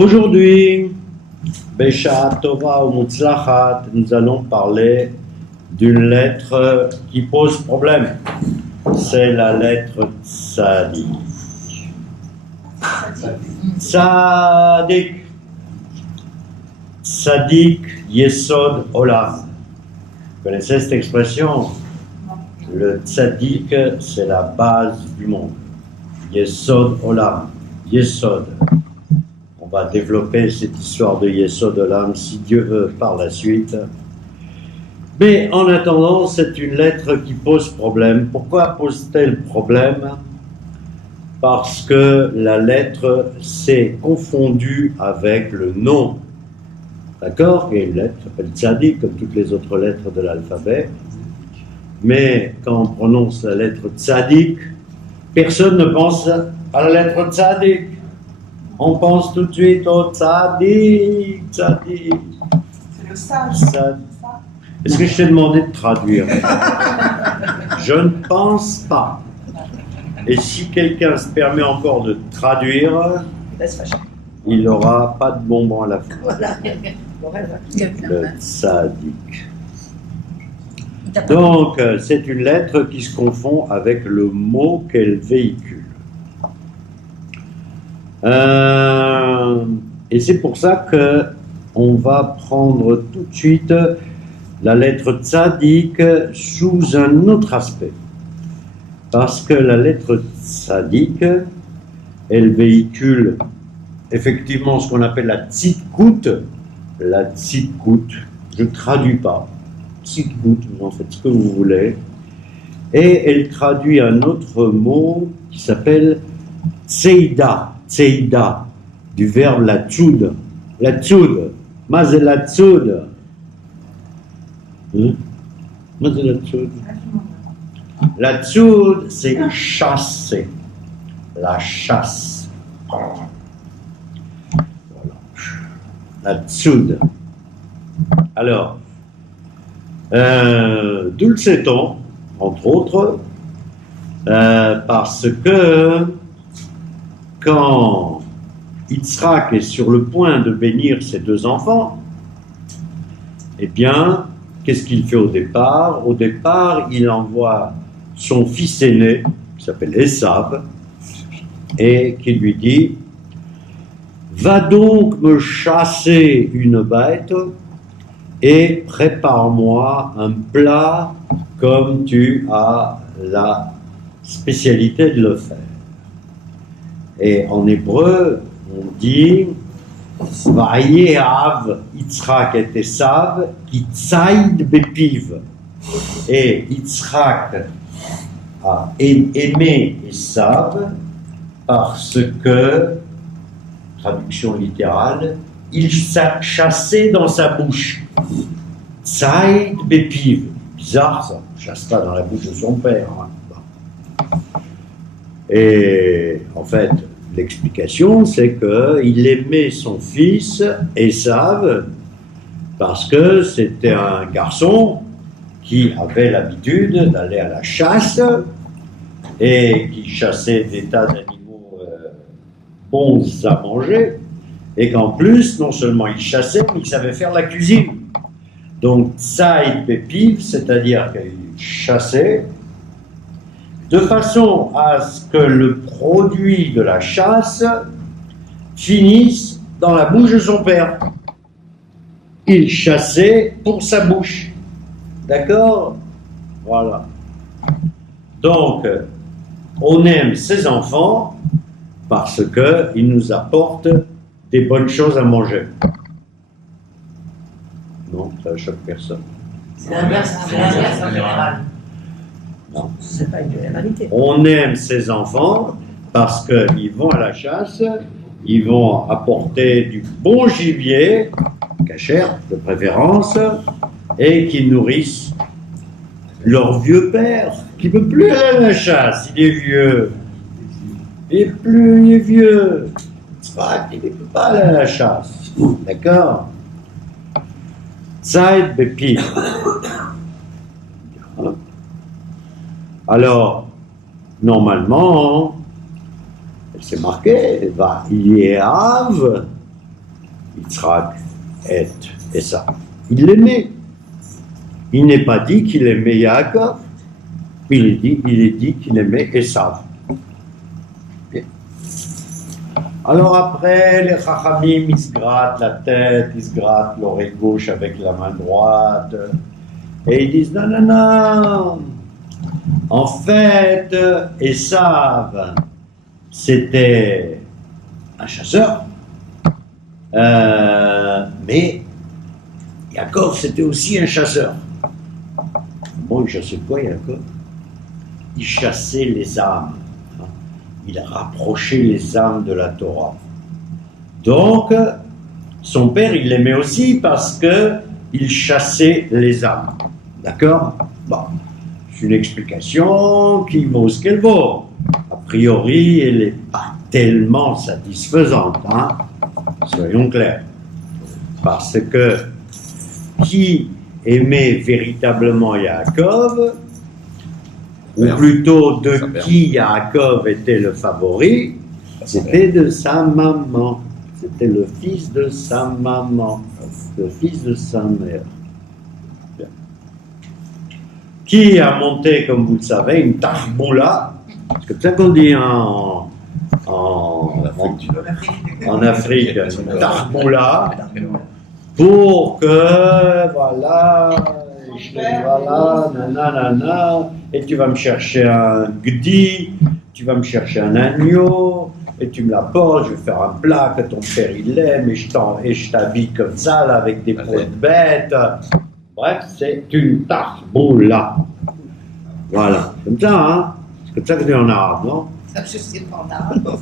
Aujourd'hui, Besha Tova ou Mutzlachat, nous allons parler d'une lettre qui pose problème. C'est la lettre Tzadik. Tzadik. Tzadik Yesod Olam. Vous connaissez cette expression? Le Tzadik, c'est la base du monde. Yesod Olam. Yesod. On va développer cette histoire de Yesod Olam, si Dieu veut, par la suite. Mais en attendant, c'est une lettre qui pose problème. Pourquoi pose-t-elle problème? Parce que la lettre s'est confondue avec le nom. D'accord? Il y a une lettre qui s'appelle Tzadik, comme toutes les autres lettres de l'alphabet. Mais quand on prononce la lettre Tzadik, personne ne pense à la lettre Tzadik. On pense tout de suite au Tzadik, Tzadik. C'est le sage. Est-ce que je t'ai demandé de traduire? Je ne pense pas. Et si quelqu'un se permet encore de traduire, il n'aura pas de bonbon à la fin. Voilà. Le Tzadik. Donc, c'est une lettre qui se confond avec le mot qu'elle véhicule. Et c'est pour ça qu'on va prendre tout de suite la lettre Tzadik sous un autre aspect. Parce que la lettre Tzadik, elle véhicule effectivement ce qu'on appelle la Tzidkout. La Tzidkout, je ne traduis pas. Tzidkout, vous en faites ce que vous voulez. Et elle traduit un autre mot qui s'appelle Tseida. Tseida, du verbe la tzoud. La tzoud. Mazé la tzoud. Mazé la tzoud. La tzoud, c'est chasser. La chasse. Voilà. La tzoud. Alors, d'où le sait-on, entre autres, parce que quand Yitzhak est sur le point de bénir ses deux enfants, eh bien, qu'est-ce qu'il fait au départ? Au départ, il envoie son fils aîné, qui s'appelle Esav, et qui lui dit: va donc me chasser une bête et prépare-moi un plat comme tu as la spécialité de le faire. Et en hébreu, on dit Vayehav Yitzhak et Esav ki tzaïd bepiv. Et Yitzhak a aimé Esav parce que, traduction littérale, il chassait dans sa bouche. Tzaïd bepiv. Bizarre ça, chasse pas dans la bouche de son père. Et en fait, l'explication, c'est qu'il aimait son fils, Esav, parce que c'était un garçon qui avait l'habitude d'aller à la chasse et qui chassait des tas d'animaux bons à manger, et qu'en plus, non seulement il chassait, mais il savait faire la cuisine. Donc, Tzaïd Bepiv, c'est-à-dire qu'il chassait, de façon à ce que le produit de la chasse finisse dans la bouche de son père. Il chassait pour sa bouche. D'accord? Voilà. Donc, on aime ses enfants parce qu'ils nous apportent des bonnes choses à manger. Non, ça choque personne. C'est l'inverse en général. Non. C'est pas une généralité. On aime ses enfants parce qu'ils vont à la chasse, ils vont apporter du bon gibier, cachère de préférence, et qui nourrissent leur vieux père, qui ne peut plus aller à la chasse, il est vieux. Il est vieux. Il ne peut pas aller à la chasse. D'accord? Tzaïd Bepi. Alors, normalement, c'est marqué, va Yehav Yitzhak et Esav. Il l'aimait. Il n'est pas dit qu'il aimait Yaakov, il est dit qu'il aimait Esav. Bien. Alors après, les Chachamim, ils se grattent la tête, ils se grattent l'oreille gauche avec la main droite, et ils disent non, non, non. En fait, Esav, c'était un chasseur, mais Yaakov, c'était aussi un chasseur. Bon, il chassait quoi, Yaakov? Il chassait les âmes. Il rapprochait les âmes de la Torah. Donc, son père, il l'aimait aussi parce qu'il chassait les âmes. D'accord? Bon, c'est une explication qui vaut ce qu'elle vaut. A priori, elle n'est pas tellement satisfaisante, hein? Soyons clairs. Parce que qui aimait véritablement Yaakov, ou plutôt de qui Yaakov était le favori, c'était de sa maman. C'était le fils de sa maman, le fils de sa mère. Bien. Qui a monté, comme vous le savez, une tarboula, c'est comme ça qu'on dit en Afrique, une tarboula, pour que, voilà, nanana, et tu vas me chercher un gdi, tu vas me chercher un agneau, et tu me l'apportes, je vais faire un plat que ton père il aime, et je t'habille comme ça, là, avec des peaux de bêtes. Bref, c'est une tarboula. Voilà, comme ça, hein? C'est comme ça que c'est en arabe, non? Ça, je sais pas en arabe.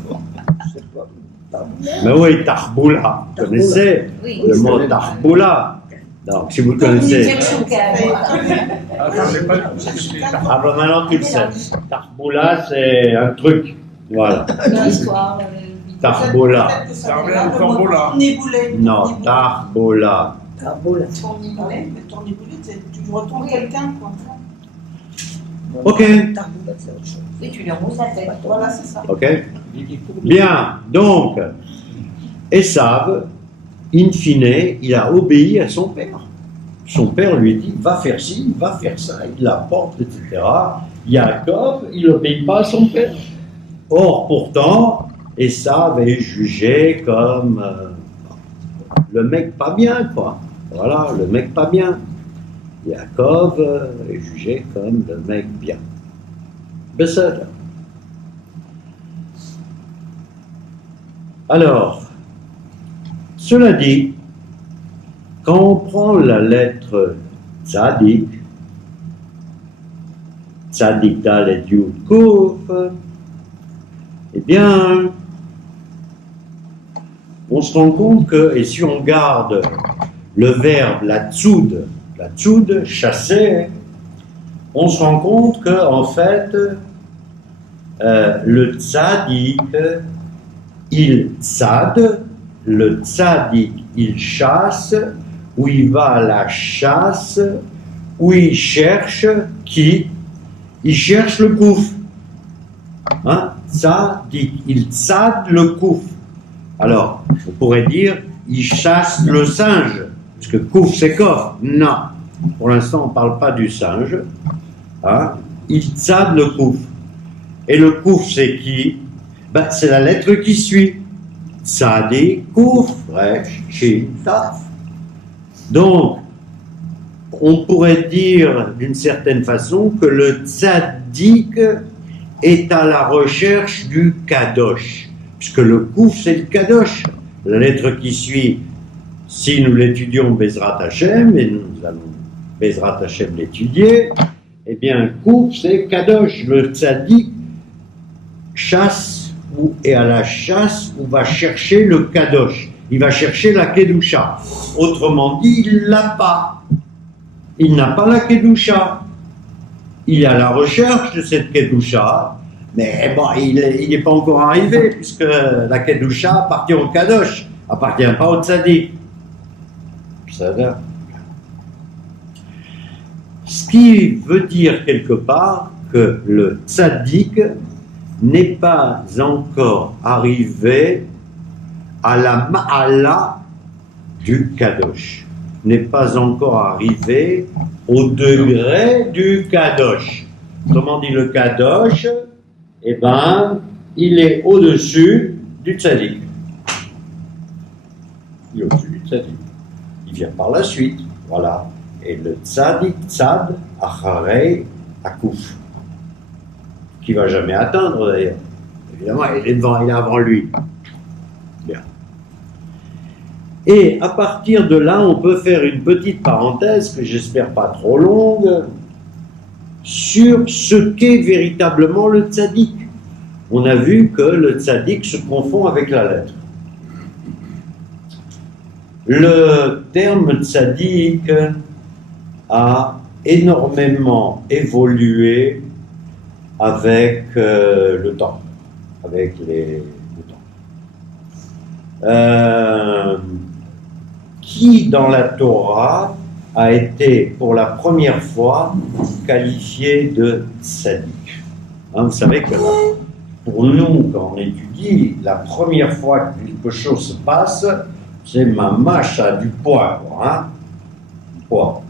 Mais oui, tarboula, vous connaissez le mot tarboula? Donc, si vous le connaissez. Ah ben maintenant tu le sais. Tarboula, c'est un truc. Voilà. Tarboula. Non, tarboula. Tu retournes quelqu'un, quoi. Ok. Et tu lui remontes la tête. Voilà, c'est ça. Ok. Bien. Donc, Esav, in fine, il a obéi à son père. Son père lui dit, va faire ci, va faire ça, il l'apporte, etc. Yaakov, il n'obéit pas à son père. Or, pourtant, Esav est jugé comme le mec pas bien, quoi. Voilà, le mec pas bien. Yaakov est jugé comme le mec bien. Besséda. Alors, cela dit, quand on prend la lettre Tzadik, Tzadik Dalet Yud Kouf, eh bien, on se rend compte que, et si on garde le verbe la tzoud, chasser, on se rend compte que, en fait, le Tzadik, il tzad, le Tzadik, il chasse, où il va à la chasse, où il cherche qui? Il cherche le kouf. Hein? Tzadik, il tzad le kouf. Alors, on pourrait dire, il chasse le singe, parce que kouf c'est kof. Non, pour l'instant on ne parle pas du singe. Hein? Il tzad le kouf. Et le kouf c'est qui? Ben, c'est la lettre qui suit. Tzadik, kouf, resh, shin, taf. Donc, on pourrait dire d'une certaine façon que le tzaddik est à la recherche du kadosh, puisque le kouf c'est le kadosh. La lettre qui suit, si nous l'étudions Bezrat Hashem, et nous allons Bezrat Hashem l'étudier, eh bien kouf c'est kadosh. Le tzaddik chasse ou est à la chasse ou va chercher le kadosh. Il va chercher la kedusha. Autrement dit, il ne l'a pas. Il n'a pas la kedusha. Il est à la recherche de cette kedusha, mais bon, il n'est pas encore arrivé, puisque la kedusha appartient au kadosh, appartient pas au tzaddik. Ça va. Ce qui veut dire quelque part que le tzaddik n'est pas encore arrivé à la ma'ala du Kadosh. N'est pas encore arrivé au degré du Kadosh. Comment dit le Kadosh? Eh bien, il est au-dessus du Tzadik. Il est au-dessus du Tzadik. Il vient par la suite. Voilà. Et le Tzadik, Tzad, Acharei, Akouf. Qui ne va jamais atteindre d'ailleurs. Évidemment, il est devant, il est avant lui. Bien. Et à partir de là, on peut faire une petite parenthèse, que j'espère pas trop longue, sur ce qu'est véritablement le tzaddik. On a vu que le tzaddik se confond avec la lettre. Le terme tzaddik a énormément évolué avec le temps, avec le temps. Qui dans la Torah a été pour la première fois qualifié de tzaddik? Vous savez que pour nous, quand on étudie, la première fois que quelque chose se passe, c'est ma mâche à du poids, quoi, du poids.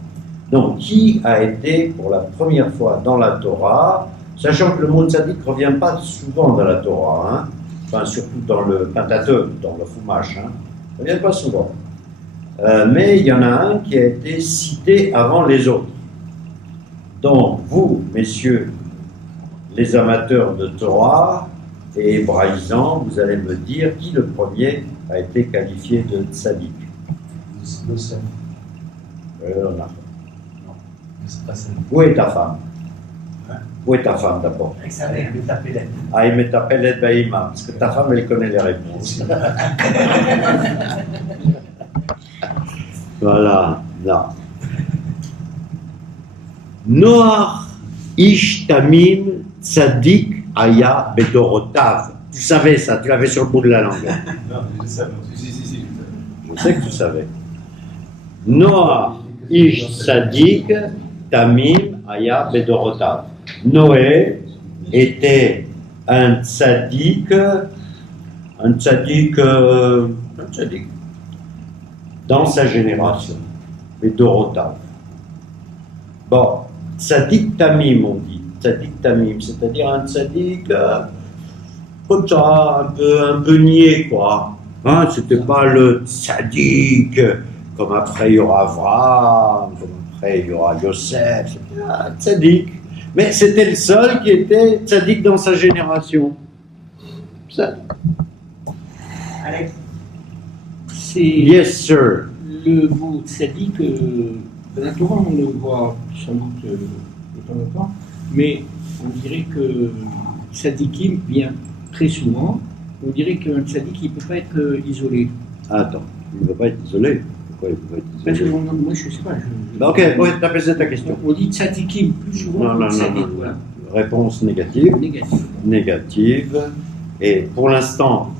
Donc, qui a été pour la première fois dans la Torah, sachant que le mot tzaddik ne revient pas souvent dans la Torah, enfin surtout dans le Pentateuque, dans le Chumash, ça ne vient pas souvent. Mais il y en a un qui a été cité avant les autres. Donc, vous, messieurs, les amateurs de Torah et hébraïsants, vous allez me dire qui le premier a été qualifié de tzaddik. Yosef. Non. C'est pas ça. Où est ta femme? Où est ta femme d'abord? Ah, il met ta pellette Baïma, parce que ta femme, elle connaît les réponses. Voilà, là. Noach Ish Tamim Tzadik Aya Bedorotav. Tu savais ça, tu l'avais sur le bout de la langue. Non, je savais. Si. Je sais que tu savais. Noach Ish Tzadik Tamim Aya Bedorotav. Noé était un tzaddik dans sa génération, Bedorotav. Bon, tzaddik tamim, on dit, tzaddik tamim, c'est-à-dire un tzaddik comme ça, un peu niais, quoi. C'était pas le tzaddik, comme après il y aura Avraham, comme après il y aura Yosef, c'était un tzaddik. Mais c'était le seul qui était tzaddik dans sa génération. Ça. Alex, c'est Yes, sir. le mot tzaddik, dans la Torah on le voit sans doute de temps en temps, mais on dirait que tzaddikim vient très souvent, on dirait qu'un tzaddik il ne peut pas être isolé. Attends, il ne peut pas être isolé. Pourquoi il ne peut pas être Parce que isolé? moi je ne sais pas. Ok, ouais, tu as posé ta question. On dit tzaddikim plus souvent que tzaddik. Voilà. Réponse négative. Négative. Et pour l'instant,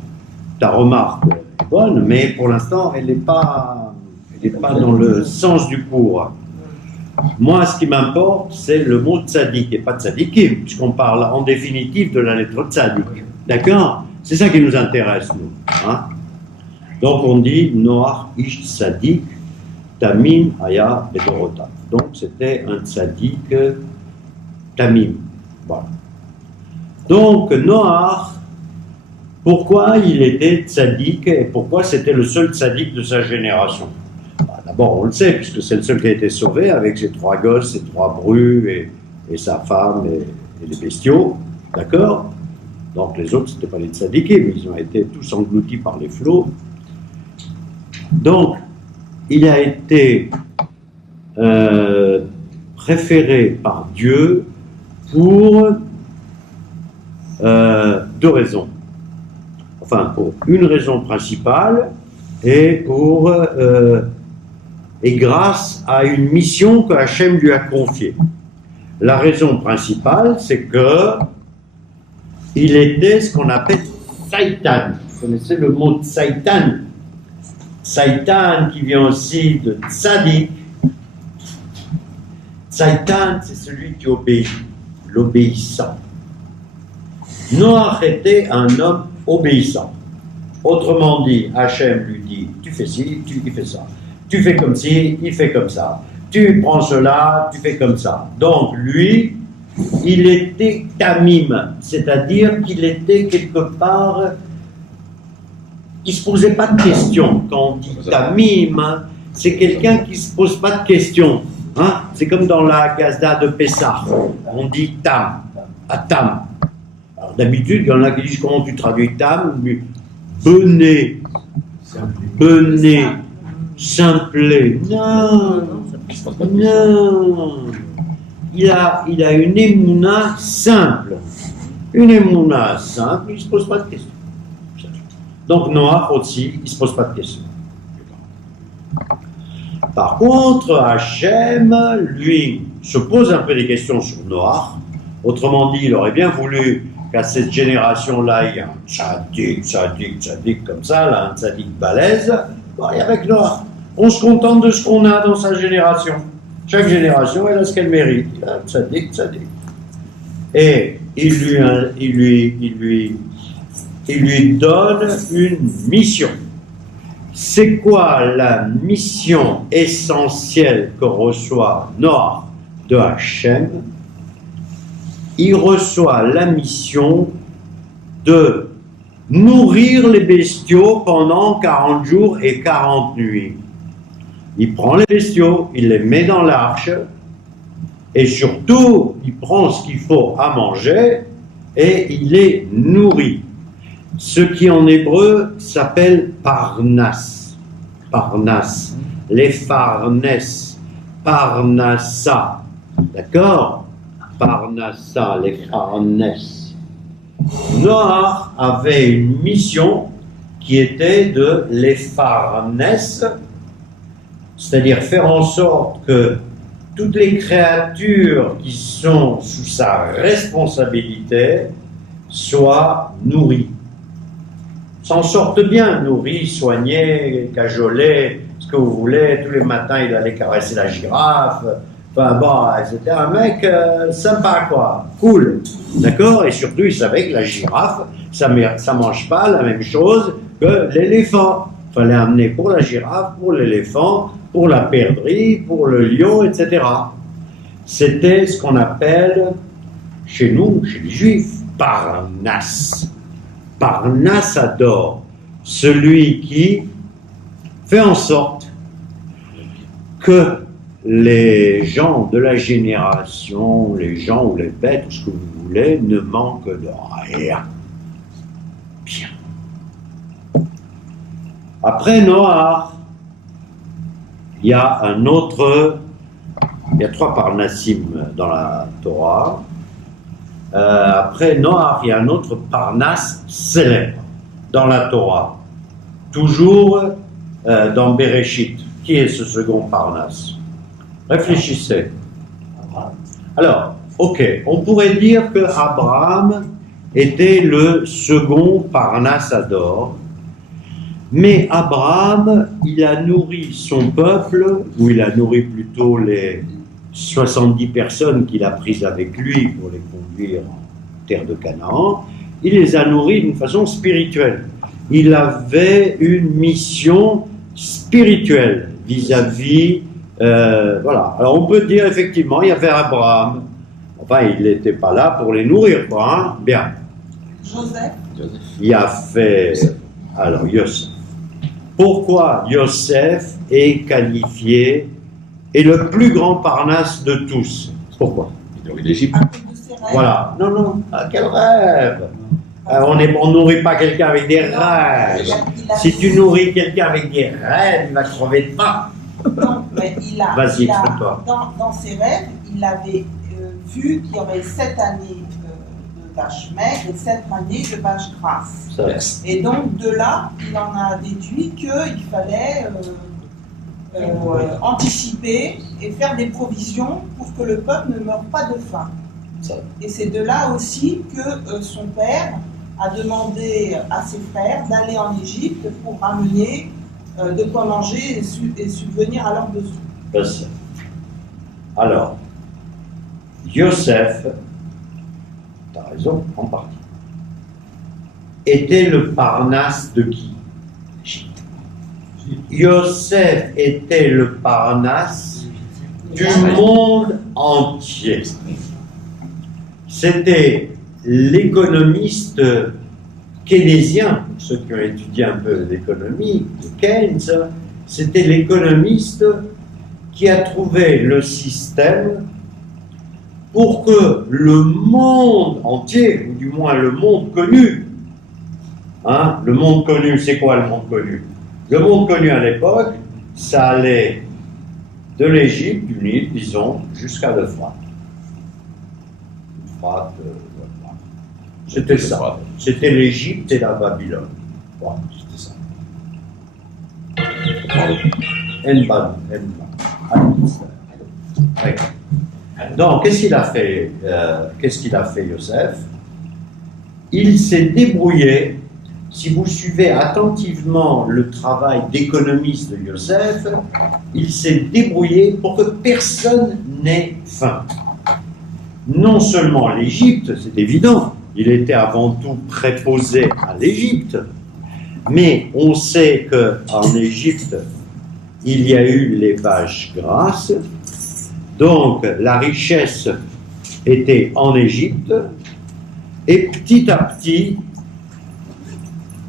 ta remarque est bonne, mais pour l'instant, elle n'est pas dans le sens du cours. Moi, ce qui m'importe, c'est le mot tzaddik et pas tzaddikim, puisqu'on parle en définitive de la lettre tzaddik. D'accord? C'est ça qui nous intéresse, nous. Donc, on dit Noach ish tzaddik tamim aya bedorotav. Donc, c'était un tzaddik tamim. Voilà. Donc, Noach, pourquoi il était tzaddik et pourquoi c'était le seul tzaddik de sa génération? D'abord, on le sait, puisque c'est le seul qui a été sauvé avec ses 3 gosses, ses 3 brus et sa femme et les bestiaux. D'accord? Donc, les autres, ce n'étaient pas les tzaddikim, mais ils ont été tous engloutis par les flots. Donc, il a été préféré par Dieu pour 2 raisons. Enfin, pour une raison principale et grâce à une mission que Hachem lui a confiée. La raison principale, c'est que il était ce qu'on appelle Satan. Vous connaissez le mot Satan? Satan qui vient aussi de Tzadik. Satan, c'est celui qui obéit, l'obéissant. Noach était un homme obéissant. Autrement dit, Hachem lui dit, tu fais ci, tu fais ça. Tu fais comme ci, il fait comme ça. Tu prends cela, tu fais comme ça. Donc lui, il était tamim, c'est-à-dire qu'il était quelque part, il ne se posait pas de questions. Quand on dit tamim, c'est quelqu'un qui ne se pose pas de questions. Hein? C'est comme dans la Gazda de Pessah, on dit tam, atam. Alors d'habitude, il y en a qui disent comment tu traduis tam, bené, bené, simplé. Non, non. Il a une émouna simple. Une émouna simple, il ne se pose pas de questions. Donc Noah aussi, il ne se pose pas de questions. Par contre, Hachem, lui, se pose un peu des questions sur Noah. Autrement dit, il aurait bien voulu qu'à cette génération-là, il y ait un tzadik comme ça, là, un tzadik balèze. Bon, et avec Noah, on se contente de ce qu'on a dans sa génération. Chaque génération, elle a ce qu'elle mérite. Il a un tzadik. Et il lui donne une mission. C'est quoi la mission essentielle que reçoit Noah de Hachem? Il reçoit la mission de nourrir les bestiaux pendant 40 jours et 40 nuits. Il prend les bestiaux, il les met dans l'arche, et surtout, il prend ce qu'il faut à manger, et il les nourrit. Ce qui en hébreu s'appelle parnas. Parnas. Les farnes. Parnassa. D'accord? Parnassa, les farnes. Noah avait une mission qui était de les farnes, c'est-à-dire faire en sorte que toutes les créatures qui sont sous sa responsabilité soient nourries. S'en sortent bien, nourries, soignées, cajolées, ce que vous voulez. Tous les matins, il allait caresser la girafe. Enfin bon, c'était un mec sympa, quoi. Cool. D'accord? Et surtout, il savait que la girafe, ça mange pas la même chose que l'éléphant. Il fallait amener pour la girafe, pour l'éléphant, pour la perdrix, pour le lion, etc. C'était ce qu'on appelle, chez nous, chez les Juifs, Parnas. Parnas adore, celui qui fait en sorte que les gens de la génération, les gens ou les bêtes, ou ce que vous voulez, ne manquent de rien. Bien. Après Noah, il y a trois Parnassim dans la Torah. Après Noah, il y a un autre Parnas célèbre dans la Torah. Toujours dans Bereshit. Qui est ce second Parnas? Réfléchissez. Alors, ok, on pourrait dire que Abraham était le second Parnas Ador, mais Abraham, il a nourri son peuple, ou il a nourri plutôt les 70 personnes qu'il a prises avec lui pour les conduire en terre de Canaan, il les a nourris d'une façon spirituelle. Il avait une mission spirituelle vis-à-vis voilà. Alors on peut dire effectivement, il y avait Abraham. Enfin, il n'était pas là pour les nourrir, quoi, hein? Bien. Joseph. Il a fait. Alors, Yosef. Pourquoi Yosef est qualifié et le plus grand Parnasse de tous? Pourquoi? Il nourrit l'Égypte. Voilà. Non. Ah, quel rêve! On ne nourrit pas quelqu'un avec des rêves. Si tu nourris quelqu'un avec des rêves, il va crever de faim. Non, mais Vas-y, explique-toi. Dans ses rêves, il avait vu qu'il y aurait 7 années de vaches maigres et 7 années de vaches grasses. Et donc, de là, il en a déduit qu'il fallait anticiper et faire des provisions pour que le peuple ne meure pas de faim. Et c'est de là aussi que son père a demandé à ses frères d'aller en Égypte pour ramener de quoi manger et subvenir à leurs besoins. Alors, Yosef, tu as raison, en partie. était le Parnasse de qui? Yosef était le Parnasse du monde entier. C'était l'économiste keynésien, pour ceux qui ont étudié un peu l'économie, Keynes, c'était l'économiste qui a trouvé le système pour que le monde entier, ou du moins le monde connu, hein, le monde connu, c'est quoi le monde connu? Le monde connu à l'époque, ça allait de l'Égypte, du Nil, disons, jusqu'à l'Euphrate. C'était ça. C'était l'Égypte et la Babylone. Voilà, c'était ça. Donc, qu'est-ce qu'il a fait? Yosef? Il s'est débrouillé. Si vous suivez attentivement le travail d'économiste de Yosef, il s'est débrouillé pour que personne n'ait faim. Non seulement l'Égypte, c'est évident, il était avant tout préposé à l'Égypte, mais on sait qu'en Égypte, il y a eu les vaches grasses, donc la richesse était en Égypte, et petit à petit,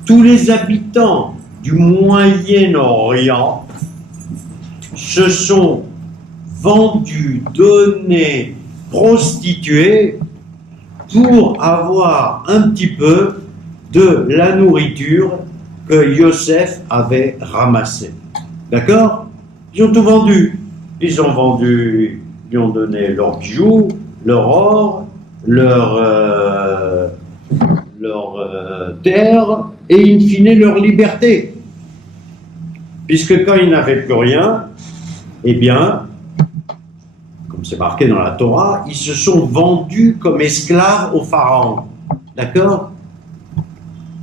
tous les habitants du Moyen-Orient se sont vendus, donnés, prostitués pour avoir un petit peu de la nourriture que Yosef avait ramassée. D'accord? Ils ont tout vendu. Ils ont vendu, ils ont donné leurs bijoux, leur or, leur terre et in fine leur liberté. Puisque quand ils n'avaient plus rien, eh bien, comme c'est marqué dans la Torah, ils se sont vendus comme esclaves au Pharaon. D'accord?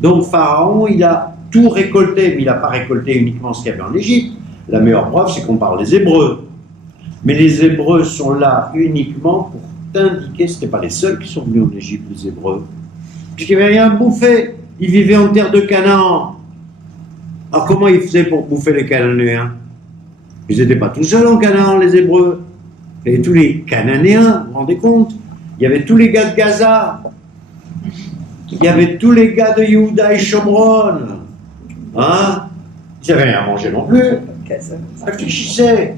Donc Pharaon, il a tout récolté, mais il n'a pas récolté uniquement ce qu'il y avait en Égypte. La meilleure preuve, c'est qu'on parle des Hébreux. Mais les Hébreux sont là uniquement pour t'indiquer, ce n'étaient pas les seuls qui sont venus en Égypte, les Hébreux. Puisqu'il n'y avait rien à bouffer. Ils vivaient en terre de Canaan. Alors comment ils faisaient pour bouffer les Cananéens? Ils n'étaient pas tout seuls en Canaan, les Hébreux. Il y avait tous les Cananéens, vous vous rendez compte? Il y avait tous les gars de Gaza. Il y avait tous les gars de Yehuda et Shomron. Hein? Ils n'avaient rien à manger non plus. Réfléchissez.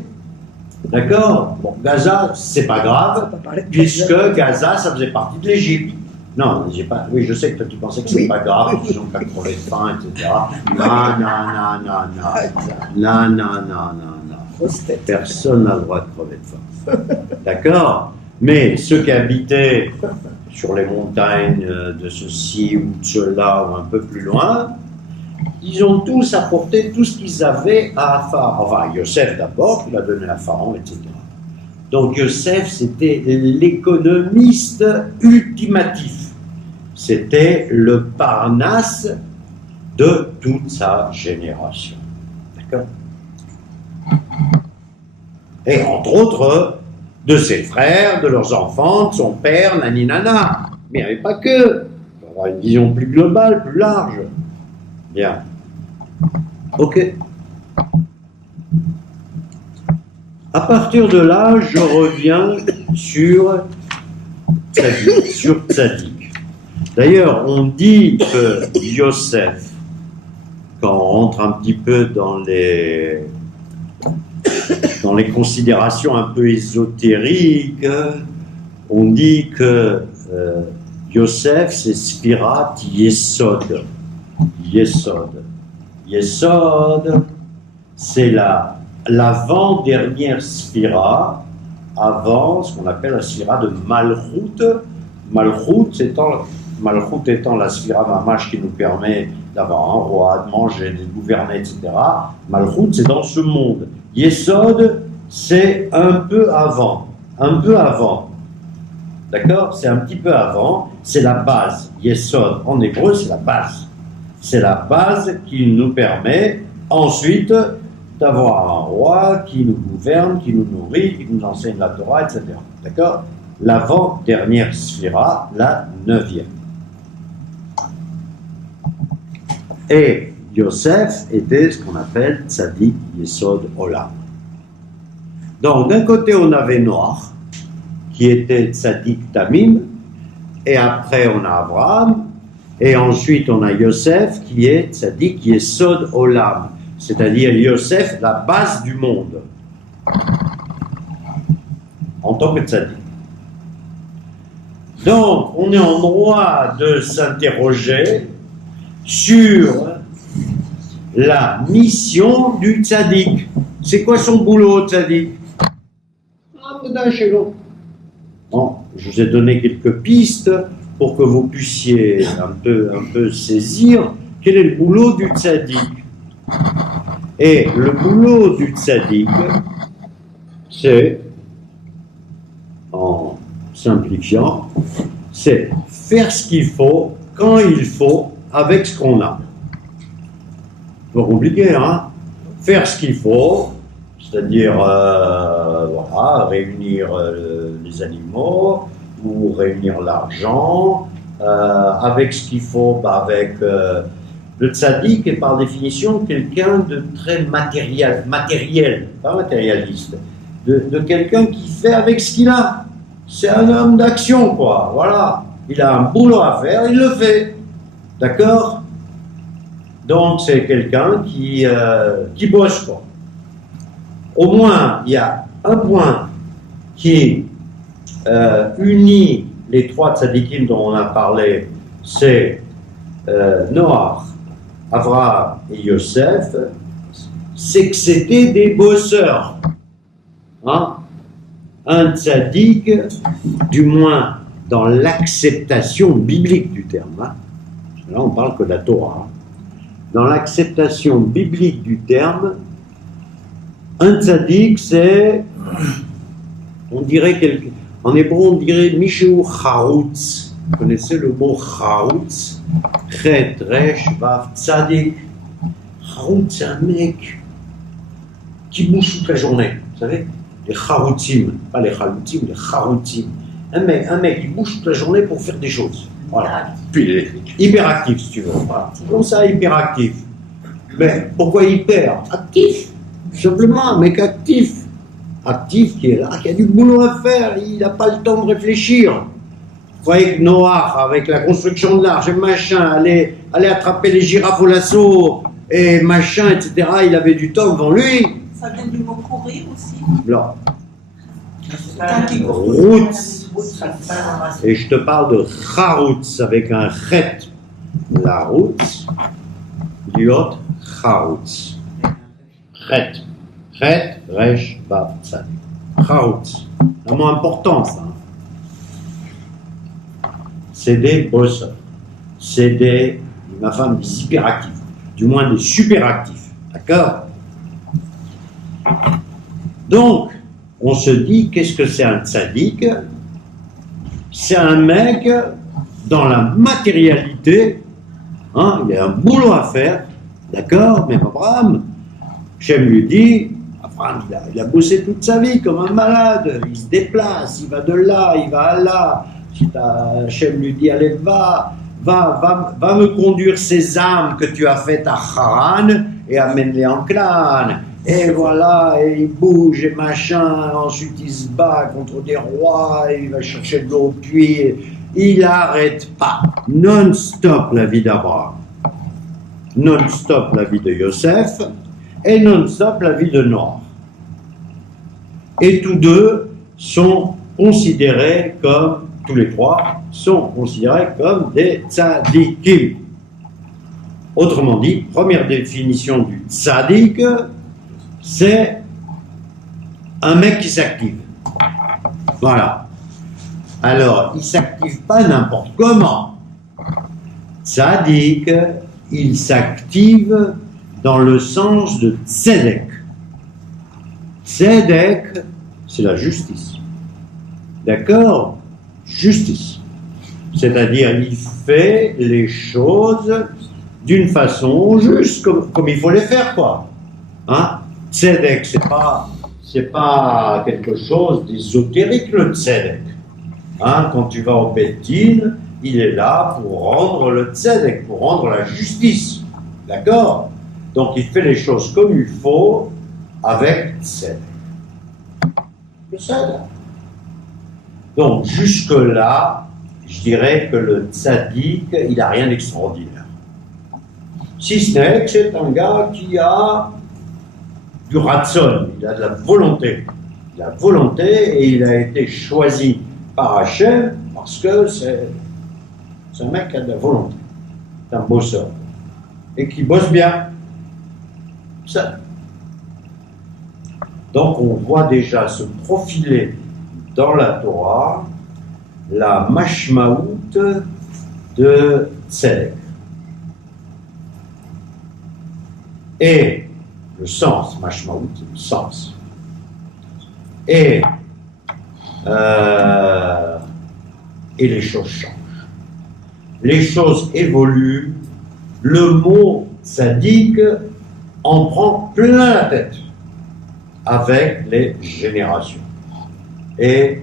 D'accord? Bon, Gaza, c'est pas grave, puisque Gaza, ça faisait partie de l'Égypte. Non, j'ai pas. Oui, je sais que toi tu pensais que c'était pas grave, qu'ils ont qu'à crever de faim, etc. Non. Personne n'a le droit de crever de faim. D'accord? Mais ceux qui habitaient sur les montagnes de ceci ou de cela, ou un peu plus loin, ils ont tous apporté tout ce qu'ils avaient à Pharaon. Enfin, Yosef d'abord, qui l'a donné à Pharaon, etc. Donc Yosef, c'était l'économiste ultimatif. C'était le Parnasse de toute sa génération. D'accord? Et entre autres, de ses frères, de leurs enfants, de son père, naninana. Mais il n'y avait pas que. Il faut avoir une vision plus globale, plus large. Bien. Ok. À partir de là, je reviens sur Tzadik. D'ailleurs, on dit que Yosef, quand on rentre un petit peu dans les considérations un peu ésotériques, on dit que Yosef, c'est Sfirat Yesod. Yesod, c'est l'avant-dernière Sphira, avant ce qu'on appelle la Sphira de Malchut. Malchut étant la Sphira Mamash qui nous permet d'avoir un roi, de manger, de gouverner, etc. Malchut, c'est dans ce monde. Yesod, c'est un peu avant. D'accord? C'est un petit peu avant. C'est la base. Yesod, en hébreu, c'est la base. C'est la base qui nous permet ensuite d'avoir un roi qui nous gouverne, qui nous nourrit, qui nous enseigne la Torah, etc. D'accord? L'avant-dernière sphira, la 9e. Et Yosef était ce qu'on appelle Tzadik Yesod Olam. Donc, d'un côté, on avait Noach, qui était Tzadik Tamim, et après, on a Abraham, et ensuite, on a Yosef, qui est Tzadik Yesod Olam, c'est-à-dire Yosef, la base du monde, en tant que Tzadik. Donc, on est en droit de s'interroger sur la mission du Tzadik. C'est quoi son boulot, Tzadik? Bon, je vous ai donné quelques pistes pour que vous puissiez un peu saisir quel est le boulot du Tzadik. Et le boulot du Tzadik, c'est, en simplifiant, c'est faire ce qu'il faut, quand il faut, avec ce qu'on a. Pas compliqué, hein? Faire ce qu'il faut, c'est-à-dire voilà, réunir les animaux ou réunir l'argent, avec ce qu'il faut, avec le tzaddik est par définition quelqu'un de très matériel, pas matérialiste, de quelqu'un qui fait avec ce qu'il a. C'est un homme d'action, quoi, voilà. Il a un boulot à faire, il le fait, d'accord? Donc c'est quelqu'un qui bosse, quoi. Au moins, il y a un point qui unit les trois tzadikim dont on a parlé, c'est Noach, Avraham et Yosef, c'est que c'était des bosseurs. Hein? Un tzadik, du moins dans l'acceptation biblique du terme, hein? Là on parle que de la Torah, hein? Dans l'acceptation biblique du terme, un tzaddik, c'est, on dirait, en hébreu, on dirait Mishéou Charoutz. Vous connaissez le mot Charoutz? Chet, Resh, Vav, Tzadik. Charoutz, c'est un mec qui bouge toute la journée. Vous savez? Les Charoutzim, pas les Chaloutzim, les Charoutzim. Un mec qui bouge toute la journée pour faire des choses. Voilà. Puis il est hyperactif, si tu veux. Voilà. C'est comme ça, hyperactif. Mais pourquoi hyper? Actif. Simplement, un mec actif. Actif qui est là, qui a du boulot à faire, il n'a pas le temps de réfléchir. Vous croyez que Noach, avec la construction de l'arche et machin, allait attraper les girafes au lasso et machin, etc., il avait du temps devant lui. Ça vient du mot courir aussi. Là. Routz. Et je te parle de Charoutz avec un chet. La route, liot, Charoutz. Chet. Chet, resh, vav, tzad. Charoutz. Un mot important, ça. C'est des bosseurs. C'est des, ma femme dit hyperactifs. Du moins des superactifs. D'accord? Donc, on se dit, qu'est-ce que c'est un tzaddik? C'est un mec dans la matérialité, hein, il a un boulot à faire, d'accord? Même Abraham, Hachem lui dit, Abraham, il a bossé toute sa vie comme un malade, il se déplace, il va de là, il va à là. Hachem lui dit, allez, va me conduire ces âmes que tu as faites à Haran et amène-les en Clan. Et voilà, et il bouge et machin, ensuite il se bat contre des rois, et il va chercher de l'eau au puits, il n'arrête pas. Non-stop la vie d'Abraham, non-stop la vie de Yosef, et non-stop la vie de Noach. Et tous deux sont considérés comme, tous les trois, sont considérés comme des tzadikim. Autrement dit, première définition du tzadik, c'est un mec qui s'active. Voilà. Alors, il ne s'active pas n'importe comment. Tzadik, il s'active dans le sens de tzedek. Tzedek, c'est la justice. D'accord? Justice. C'est-à-dire, il fait les choses d'une façon juste, comme il faut les faire, quoi. Hein? Tzedek, c'est pas quelque chose d'ésotérique, le tzedek. Hein, quand tu vas au Beit Din, il est là pour rendre le tzedek, pour rendre la justice. D'accord? Donc il fait les choses comme il faut avec tzedek. Le seul. Donc jusque-là, je dirais que le tzaddik, il n'a rien d'extraordinaire. Si ce n'est que c'est un gars qui a du ratson, il a de la volonté. Il a volonté et il a été choisi par Hachem parce que c'est un mec qui a de la volonté. C'est un bosseur. Et qui bosse bien. Ça. Donc on voit déjà se profiler dans la Torah la mashmaout de tzedek. Et le sens, mashmaout, le sens. Et les choses changent. Les choses évoluent. Le mot tzaddik en prend plein la tête avec les générations. Et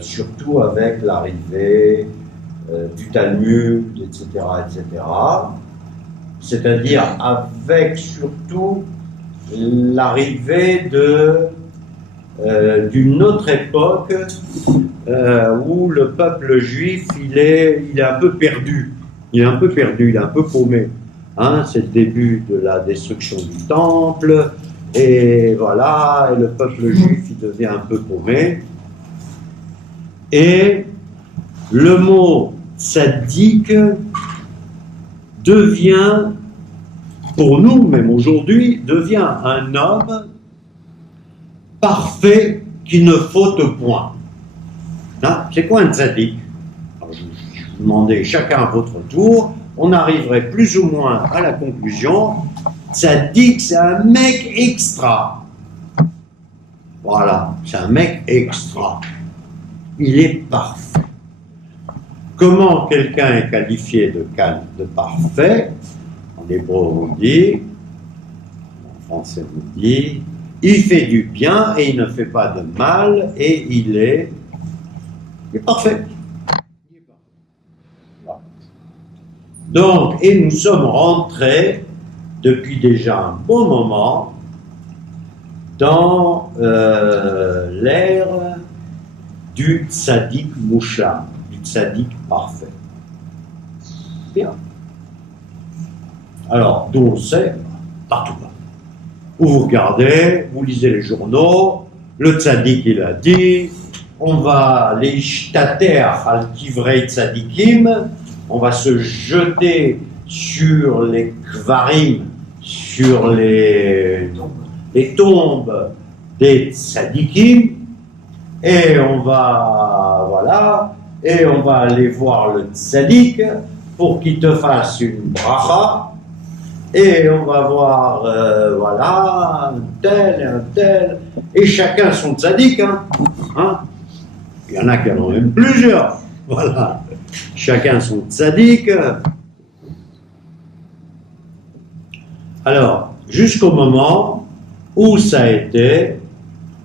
surtout avec l'arrivée du Talmud, etc., etc. C'est-à-dire avec surtout l'arrivée d'une autre époque où le peuple juif il est un peu perdu, il est un peu paumé. Hein, c'est le début de la destruction du temple, et voilà, et le peuple juif il devient un peu paumé. Et le mot tzaddik devient, pour nous, même aujourd'hui, devient un homme parfait qui ne faute point. Hein? C'est quoi un tzaddik? Alors, je vous demandais chacun à votre tour, on arriverait plus ou moins à la conclusion, tzaddik c'est un mec extra. Voilà, c'est un mec extra. Il est parfait. Comment quelqu'un est qualifié de parfait? En hébreu on dit, en français on dit, il fait du bien et il ne fait pas de mal et il est parfait. Voilà. Donc, et nous sommes rentrés depuis déjà un bon moment dans l'ère du tzaddik mouchlam, du tzaddik parfait. Bien. Alors, d'où on sait, partout. Où vous regardez, vous lisez les journaux, le tzaddik il a dit, on va les ishtater al kivrei tzaddikim, on va se jeter sur les kvarim, sur les tombes des tzaddikim, et on va, voilà, et on va aller voir le tzaddik pour qu'il te fasse une bracha, et on va voir, voilà, un tel, et chacun son tzaddik, hein. Il y en a qui en ont même plusieurs, voilà, chacun son tzaddik. Alors, jusqu'au moment où ça a été,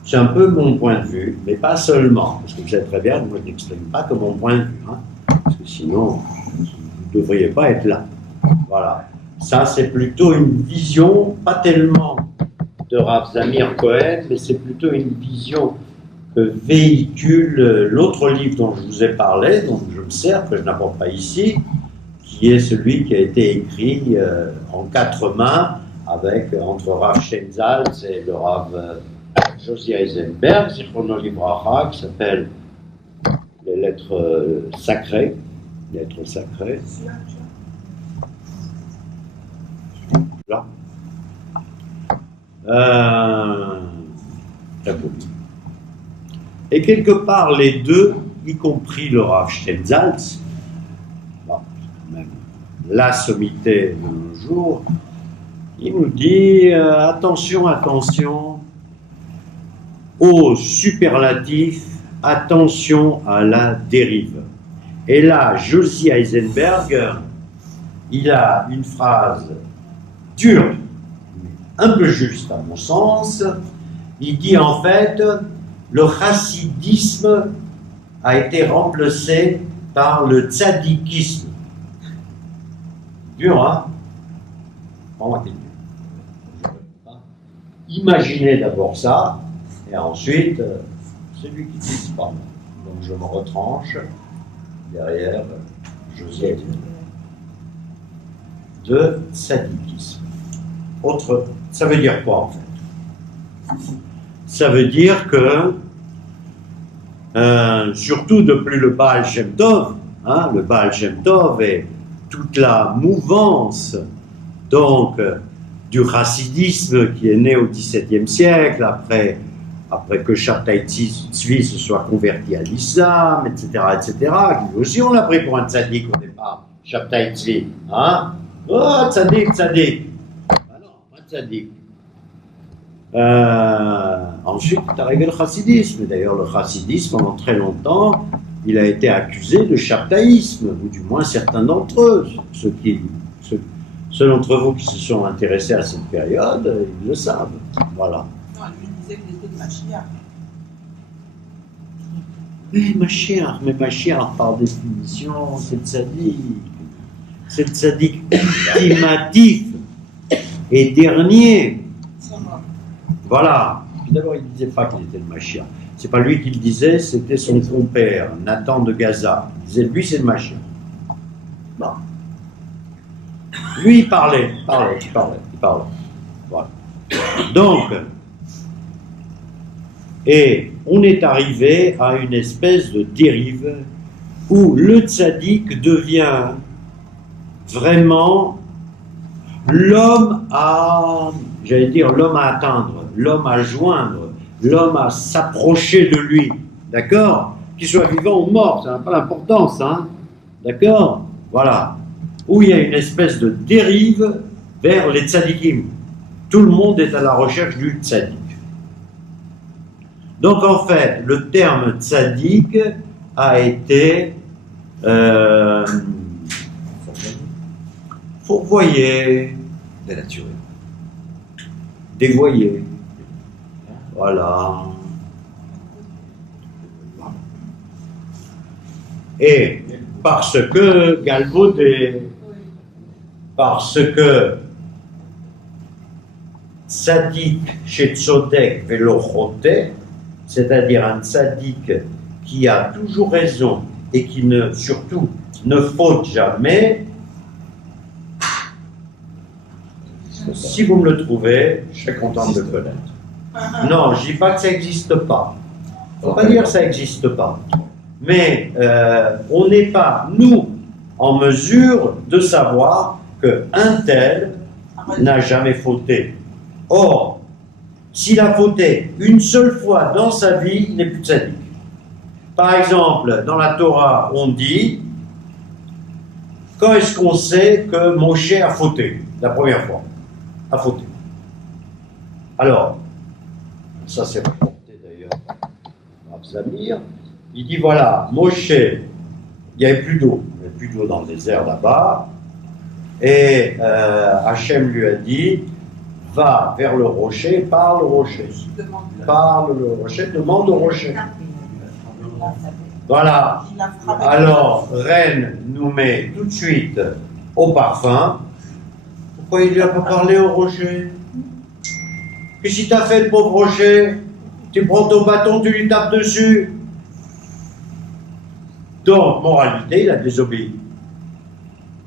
c'est un peu mon point de vue, mais pas seulement, parce que vous savez très bien, moi je n'exprime pas que mon point de vue, hein, parce que sinon, vous ne devriez pas être là. Voilà. Ça, c'est plutôt une vision, pas tellement de Rav Zamir Cohen, mais c'est plutôt une vision que véhicule l'autre livre dont je vous ai parlé, dont je me sers, que je n'apporte pas ici, qui est celui qui a été écrit en 4 mains, avec, entre Rav Shenzalz et le Rav Josie Eisenberg, Zichrono Libracha, qui s'appelle Les lettres sacrées. Lettres sacrées. Là. Très beau. Et quelque part, les deux, y compris le Rav Shenzalz, bon, même la sommité de nos jours, il nous dit attention, attention aux superlatifs, attention à la dérive. Et là, Josie Eisenberg, il a une phrase dure, un peu juste à mon sens. Il dit en fait, le chassidisme a été remplacé par le tzaddikisme. dur, hein? Vraiment, c'est dur. Imaginez d'abord ça, et ensuite, c'est lui qui dit pas. Donc je me retranche derrière Joseph de sadikisme. Ça veut dire quoi en fait? Ça veut dire que, surtout depuis le Baal Shem Tov, hein, le Baal Shem Tov et toute la mouvance donc du chassidisme qui est né au XVIIe siècle, après que Shabtai Tzvi se soit converti à l'islam, etc., qui aussi on l'a pris pour un tzaddik au départ, Shabtai Tzvi, hein? Oh, tzaddik, tzaddik. Ah non, pas tzaddik. Ensuite est arrivé le chassidisme. D'ailleurs, le chassidisme, pendant très longtemps, il a été accusé de shabtaïsme, ou du moins certains d'entre eux. Ceux d'entre vous qui se sont intéressés à cette période, ils le savent. Voilà. Non, lui disait qu'il était de Mashiach. Mais Mashiach, par définition, c'est tzaddik. C'est tzaddik ultimatif et dernier. Voilà. D'abord, il ne disait pas qu'il était le Mashiach. C'est pas lui qui le disait, c'était son compère, Nathan de Gaza. Il disait, lui, c'est le Mashiach. Bon. Lui, il parlait. Voilà. Donc, et on est arrivé à une espèce de dérive où le tzaddik devient vraiment l'homme à, l'homme à atteindre, l'homme à joindre, l'homme à s'approcher de lui, d'accord? Qu'il soit vivant ou mort, ça n'a pas d'importance, hein? D'accord? Voilà. Où il y a une espèce de dérive vers les tzadikim. Tout le monde est à la recherche du tzadik. Donc en fait, le terme tzadik a été fourvoyé, dénaturé, dévoyé. Voilà. Et parce que galvaudé, parce que tzadik chez tzodek velochoté, c'est-à-dire un tzadik qui a toujours raison et qui surtout ne faute jamais. Si vous me le trouvez, je serai content de le connaître. Non, je ne dis pas que ça n'existe pas. Il ne faut pas dire que ça n'existe pas. Mais on n'est pas, nous, en mesure de savoir qu'un tel n'a jamais fauté. Or, s'il a fauté une seule fois dans sa vie, il n'est plus tzaddik. Par exemple, dans la Torah, on dit, quand est-ce qu'on sait que Moshe a fauté? La première fois. A fauté. Alors, ça c'est rapporté d'ailleurs par Zamir, il dit voilà, Moshe, il n'y avait plus d'eau dans le désert là-bas, et Hachem lui a dit, va vers le rocher, parle au rocher. Parle au rocher, demande au rocher. Voilà. Alors, Reine nous met tout de suite au parfum. Pourquoi il ne lui a pas parlé au rocher? Qu'est-ce qu'il t'a fait, le pauvre rocher? Tu prends ton bâton, tu lui tapes dessus. Donc, moralité, il a désobéi.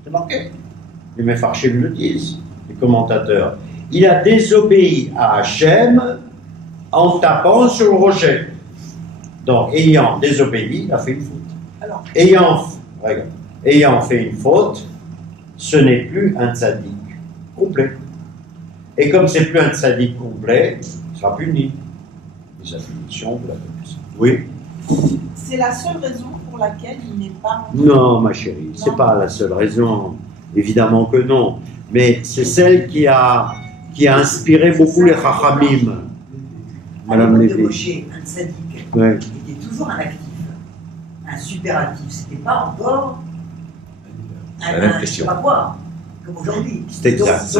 C'est marqué. Les Mefarchim le disent, les commentateurs. Il a désobéi à Hachem en tapant sur le rocher. Donc, ayant désobéi, il a fait une faute. Alors, ayant fait une faute, ce n'est plus un tzaddik complet. Et comme c'est plus un tzaddik complet, il sera puni. Les afflictions de la police. Oui. C'est la seule raison pour laquelle il n'est pas... Non, ma chérie, c'est pas la seule raison. Évidemment que non. Mais c'est celle qui a inspiré beaucoup les Chachamim. Madame Lévy. Un tzaddik, ouais. Il était toujours un actif, un super actif. C'était pas encore la même question. Je sais pas quoi, comme aujourd'hui. C'est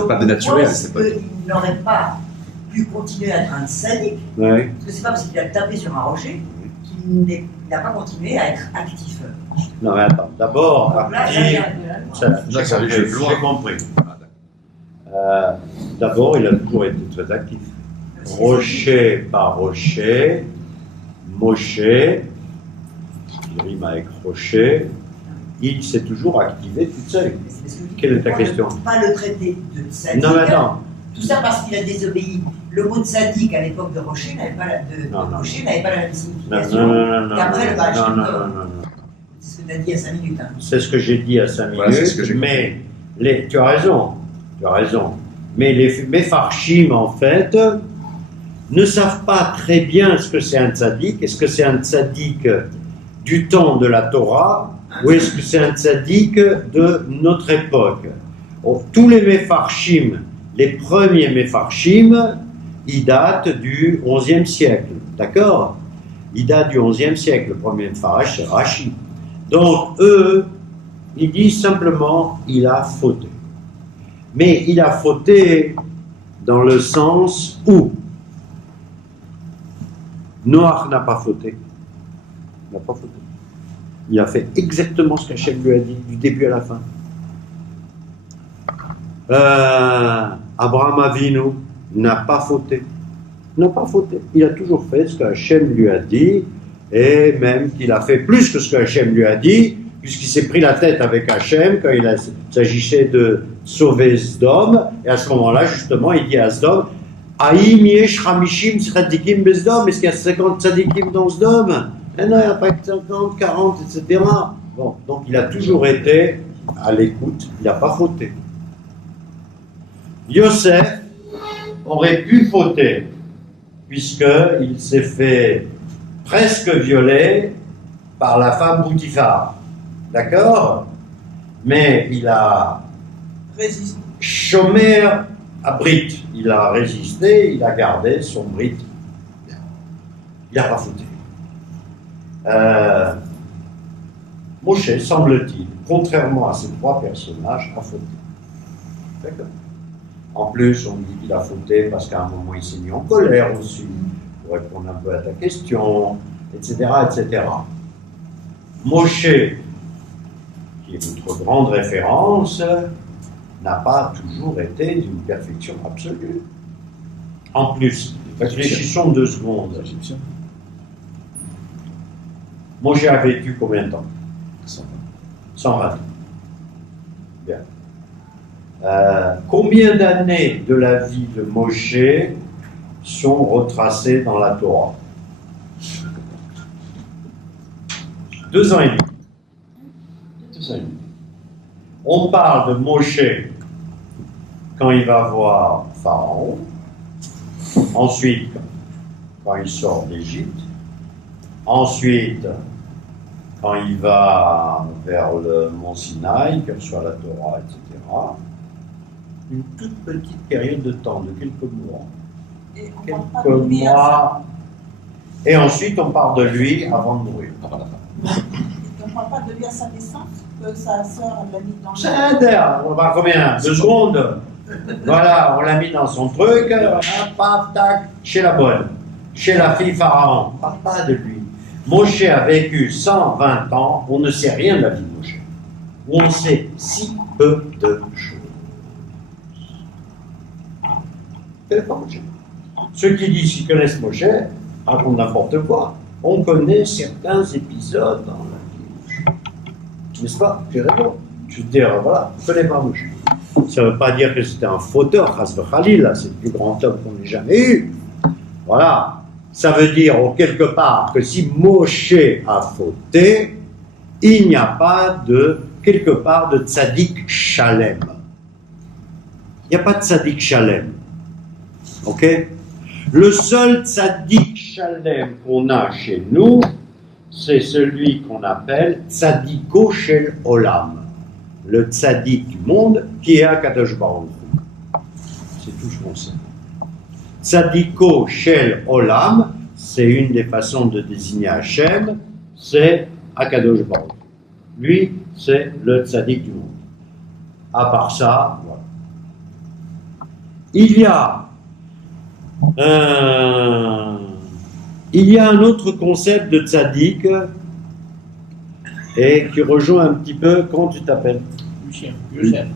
pas dénaturé. Il n'aurait pas pu continuer à être un tzaddik, ouais. parce que c'est pas parce qu'il a tapé sur un rocher qu'il n'a pas continué à être actif. Non, mais attends, d'abord, Donc là, actif, il y a de la loi. j'ai compris. D'abord, il a toujours été très actif. Rocher par rocher, Moshe, qui rime avec rocher, il s'est toujours activé toute seule. Quelle est ta question? Pas le traité de tzaddik. Non, mais attends. Tout ça parce qu'il a désobéi. Le mot tzaddik à l'époque de Rocher n'avait pas la même signification qu'après le Baal Shem Tov. C'est ce que tu as dit à 5 minutes. Hein. C'est ce que j'ai dit à 5 minutes, Voilà, c'est ce que j'ai mais tu as raison, mais les Mefarshim, en fait, ne savent pas très bien ce que c'est un tzaddik. Est-ce que c'est un tzaddik du temps de la Torah ou est-ce que c'est un tzaddik de notre époque? Tous les Mefarshim, les premiers Mefarshim, ils datent du XIe siècle, d'accord? Ils datent du XIe siècle, le premier Mefarsh, c'est Rashi. Donc, eux, ils disent simplement, il a fauté. Mais il a fauté dans le sens où Noach n'a pas fauté. Il n'a pas fauté. Il a fait exactement ce qu'Hachem lui a dit, du début à la fin. Abraham Avinu n'a pas fauté. N'a pas fauté. Il a toujours fait ce qu'Hachem lui a dit, et même qu'il a fait plus que ce qu'Hachem lui a dit, puisqu'il s'est pris la tête avec Hachem quand il s'agissait de sauver Sdom, et à ce moment-là, justement, il dit à Sdom, Haïm yesh chamishim tzadikim beSdom, est-ce qu'il y a 50 tzadikim dans Sdom? Eh non, il n'y a pas que 50, 40, etc. Bon, donc il a toujours été à l'écoute, il n'a pas fauté. Yosef aurait pu fauter, puisqu'il s'est fait presque violer par la femme Boutifar. D'accord? Mais il a Résiste. Shomer à Brit. Il a résisté, il a gardé son Brit. Il n'a pas fauté. Moshe, semble-t-il, contrairement à ces trois personnages, a fauté. D'accord? En plus, on dit qu'il a fauté parce qu'à un moment, il s'est mis en colère aussi, pour répondre un peu à ta question, etc., etc. Moshe, qui est notre grande référence, n'a pas toujours été d'une perfection absolue. En plus, réfléchissons 2 secondes. Moshe a vécu combien de temps? 120 ans. Bien. Combien d'années de la vie de Moshe sont retracées dans la Torah? 2 ans et demi. 2 ans et demi. On parle de Moshe quand il va voir Pharaon, ensuite quand il sort d'Égypte, ensuite quand il va vers le mont Sinaï, qu'il reçoit la Torah, etc. Une toute petite période de temps, de quelques mois. Et on parle pas Quelques de lui à mois. Et ensuite, on parle de lui avant de mourir. on ne parle pas de lui à sa naissance, que sa sœur l'a mis dans le... C'est on va combien? 2 secondes. Voilà, on l'a mis dans son truc, paf, tac, chez la bonne, chez la fille Pharaon. On parle pas de lui. Moshe a vécu 120 ans, on ne sait rien de la vie de Moshe. On sait si peu de choses. C'est pas Moshe. Ceux qui disent qu'ils connaissent Moshe racontent n'importe quoi. On connaît certains épisodes dans la vie de Moshe. N'est-ce pas? J'ai raison. Je veux dire, voilà, on ne connaît pas Moshe. Ça ne veut pas dire que c'était un fauteur, Chas v'Chalil, c'est le plus grand homme qu'on ait jamais eu. Voilà. Ça veut dire, quelque part, que si Moshe a fauté, il n'y a pas de, quelque part, de tzaddik shalem. Il n'y a pas de tzaddik shalem. Ok? Le seul tzaddik shalem qu'on a chez nous, c'est celui qu'on appelle tzaddiko shel olam. Le tzaddik du monde qui est Akadosh Baruch Hu. C'est tout ce qu'on sait. Tzaddiko shel olam, c'est une des façons de désigner Hachem, c'est Akadosh Baruch Hu. Lui, c'est le tzaddik du monde. À part ça, voilà. Il y a un autre concept de tzaddik et qui rejoint un petit peu, comment tu t'appelles? Lucien, Youssef.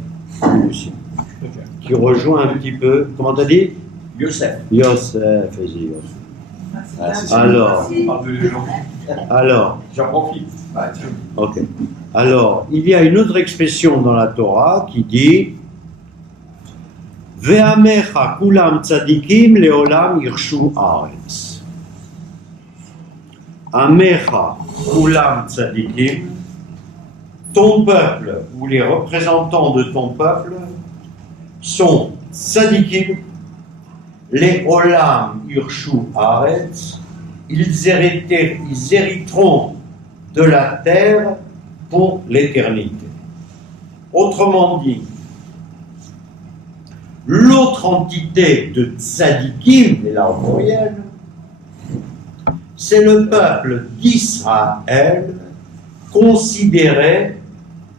Lucien. Qui rejoint un petit peu, comment t'as dit? Youssef. Yosef, vas-y, Yosef. Ah, c'est Alors, on parle de légion. alors, J'en profite. Ah, tiens. ok. Alors, il y a une autre expression dans la Torah qui dit Ve'amecha kulam tzadikim leolam irshu haaretz. Amecha kulam tzadikim, ton peuple ou les représentants de ton peuple sont tzadikim, les olam irshu haaretz, ils hériteront de la terre pour l'éternité. Autrement dit, l'autre entité de tzadikim, et là en pluriel, c'est le peuple d'Israël considéré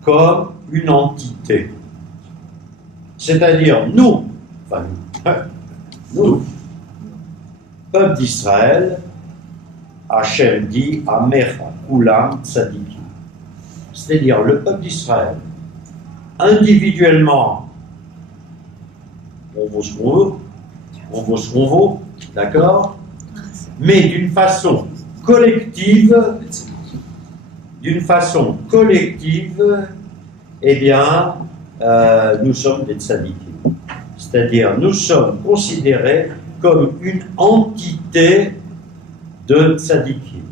comme une entité. C'est-à-dire nous, enfin nous, peuple d'Israël, Hachem dit Amecha Kulam Tzadikim. C'est-à-dire le peuple d'Israël, individuellement, on vaut ce qu'on veut, on vaut ce qu'on vaut, d'accord? Mais d'une façon collective, eh bien, nous sommes des tzadikim. C'est-à-dire, nous sommes considérés comme une entité de tzadikim.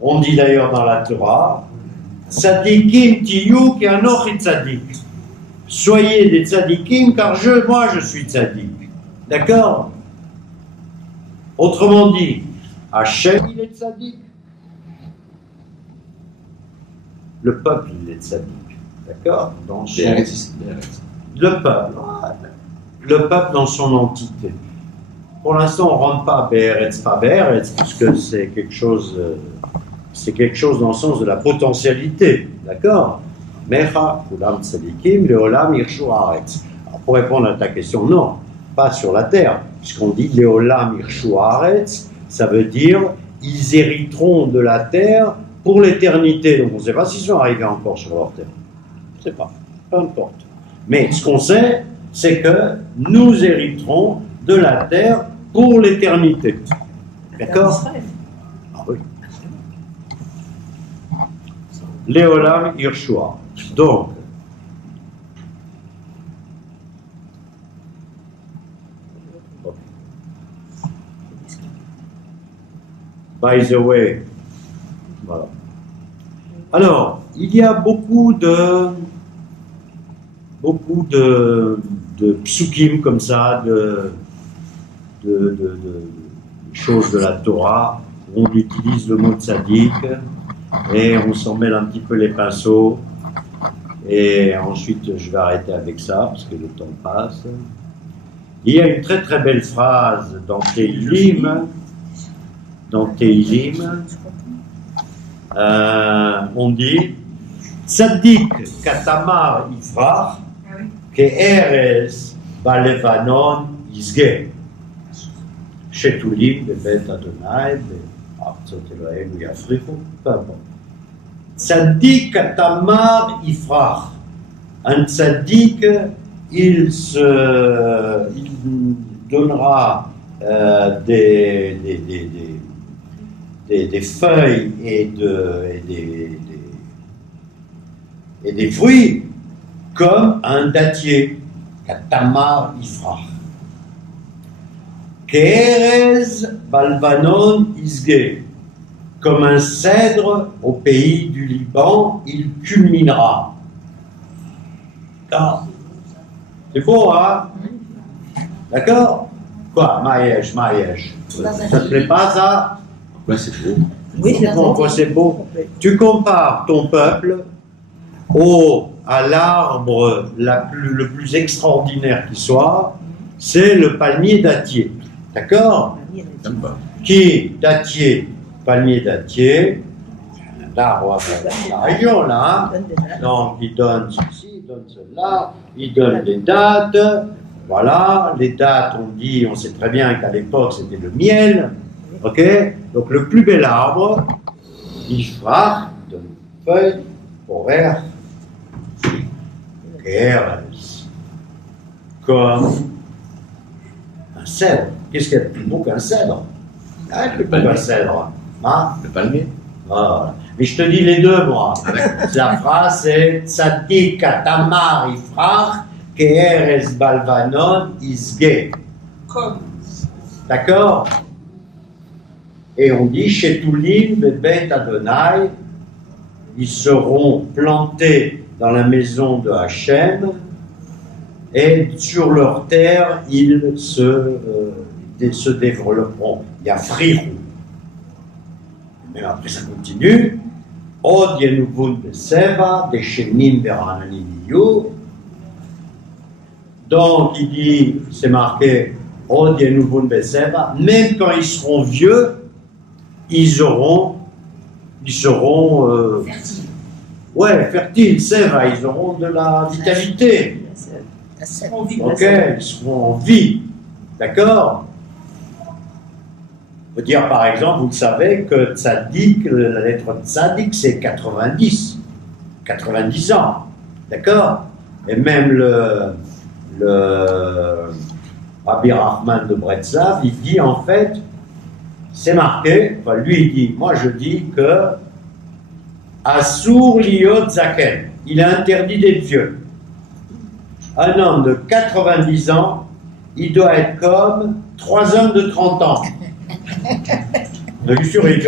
On dit d'ailleurs dans la Torah, tzadikim tiyu ki anochi tzadik. Soyez des tzadikim car moi je suis tzadik. D'accord? Autrement dit, Hachem il est tzadik. Le peuple il est tzadik. D'accord? Le peuple dans son entité. Pour l'instant, on ne rentre pas à Be'eretz, pas Be'eretz, puisque c'est quelque chose dans le sens de la potentialité, d'accord? Mecha, kulam tzadikim, leolam irshu haaretz. Alors, pour répondre à ta question, non, pas sur la terre, puisqu'on dit leolam irshu haaretz, ça veut dire ils hériteront de la terre pour l'éternité. Donc on ne sait pas s'ils sont arrivés encore sur leur terre. Je ne sais pas, peu importe. Mais ce qu'on sait, c'est que nous hériterons de la terre pour l'éternité. D'accord? Ah oui. Léolam Irshua. Donc, by the way, voilà. Alors, il y a beaucoup de psukim comme ça, de choses de la Torah, où on utilise le mot tzaddik et on s'en mêle un petit peu les pinceaux. Et ensuite, je vais arrêter avec ça parce que le temps passe. Il y a une très très belle phrase dans Tehilim. On dit Tzaddik katamar ifrach ke'erez balevanon yizge shetulim bebet Adonai be'artzot Eloheinu yafrichu. Peu importe. Tzaddik katamar ifrach. Un tzaddik, il donnera des feuilles et des fruits comme un dattier. Katamar ifrach. Ke'erez balvanon isge. Comme un cèdre au pays du Liban, il culminera. Ah. C'est beau, hein? D'accord? Quoi? Maïesh. Ça te plaît pas, ça? Ouais, c'est beau. Oui, c'est bon. Pourquoi c'est beau? Tu compares ton peuple à l'arbre le plus extraordinaire qui soit, c'est le palmier dattier. D'accord? Qui dattier? Palmier dattier, l'arbre de la région là, hein? Donc il donne ceci, il donne cela, il donne des dates, voilà, les dates on sait très bien qu'à l'époque c'était le miel, Ok? Donc le plus bel arbre, il fera de feuilles horaires, comme un cèdre. Qu'est-ce qu'il y a de plus beau qu'un cèdre? Le plus beau qu'un cèdre. Hein? Le palmier. Voilà. Mais je te dis les deux, moi. La phrase c'est Tzadik Atamar Ifrach Ke'eres Balvanon Isge. Comme. D'accord? Et on dit Shetulim Bebet Adonai, ils seront plantés dans la maison de Hachem et sur leur terre ils se développeront. Il y a Frirou. Mais après ça continue. Od Yenuvun Beseva, Deshenim Berananim Yu. Donc il dit, c'est marqué Od Yenuvun Beseva, même quand ils seront vieux, ils seront Fertile. ouais, fertiles, Seva, ils auront de la vitalité. Ok, ils seront en vie. D'accord? On peut dire par exemple, vous savez que Tzadik, la lettre Tzadik, c'est 90 ans. D'accord? Et même le Rabbi Rahman de Bretslav, il dit en fait, c'est marqué, enfin lui il dit, moi je dis que Asur liot zaken, il est interdit d'être vieux. Un homme de 90 ans, il doit être comme 3 hommes de 30 ans. Je suis sûr, il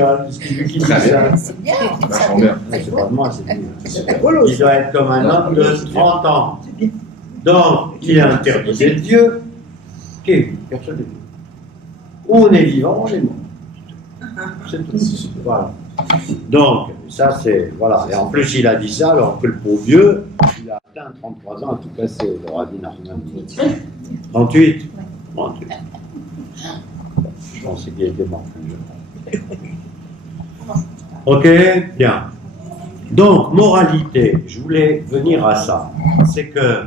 dit ça. C'est bien. Vachement bien. C'est pas de moi, c'est lui. Il doit être comme un homme de 30 ans. Donc, il est interdit d'être vieux. Ok, personne n'est vieux. Ou on est vivant, ou on est mort. C'est tout. Voilà. Donc, ça c'est. Voilà. Et en plus, il a dit ça alors que le pauvre vieux, il a atteint 33 ans. En tout cas, c'est le Rabbi Nachman. 38. 38. Je pensais qu'il était mort plus jeune. Ok, bien. Donc, moralité, je voulais venir à ça. C'est que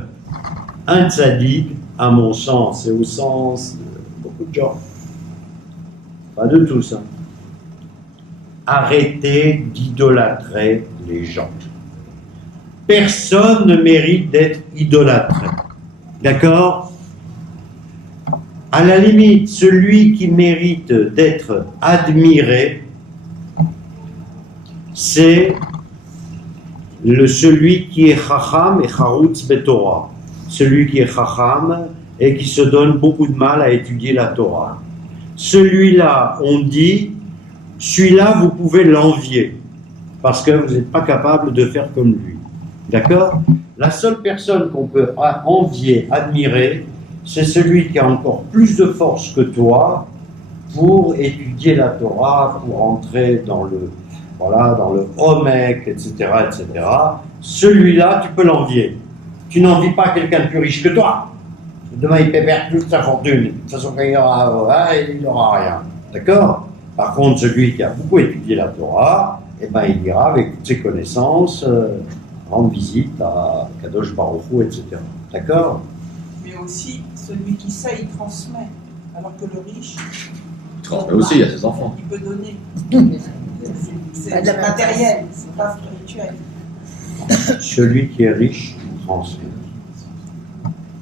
un tzaddik, à mon sens, et au sens de beaucoup de gens, pas de tous, hein, arrêtez d'idolâtrer les gens. Personne ne mérite d'être idolâtré. D'accord? À la limite, celui qui mérite d'être admiré, c'est celui qui est chacham et charutz betorah. Celui qui est chacham et qui se donne beaucoup de mal à étudier la Torah. Celui-là, on dit, celui-là, vous pouvez l'envier, parce que vous n'êtes pas capable de faire comme lui. D'accord? La seule personne qu'on peut envier, admirer, c'est celui qui a encore plus de force que toi pour étudier la Torah, pour entrer dans le Homek, etc., etc. Celui-là, tu peux l'envier. Tu n'envies pas quelqu'un de plus riche que toi. Demain, il peut perdre toute sa fortune. De toute façon, quand il n'aura rien. D'accord? Par contre, celui qui a beaucoup étudié la Torah, eh ben, il ira avec toutes ses connaissances rendre visite à Kadosh Baruch Hu, etc. D'accord? Mais aussi, celui qui sait, il transmet. Alors que le riche... Il transmet aussi à ses enfants. Il peut donner. C'est matériel, c'est pas spirituel. Celui qui est riche transmet.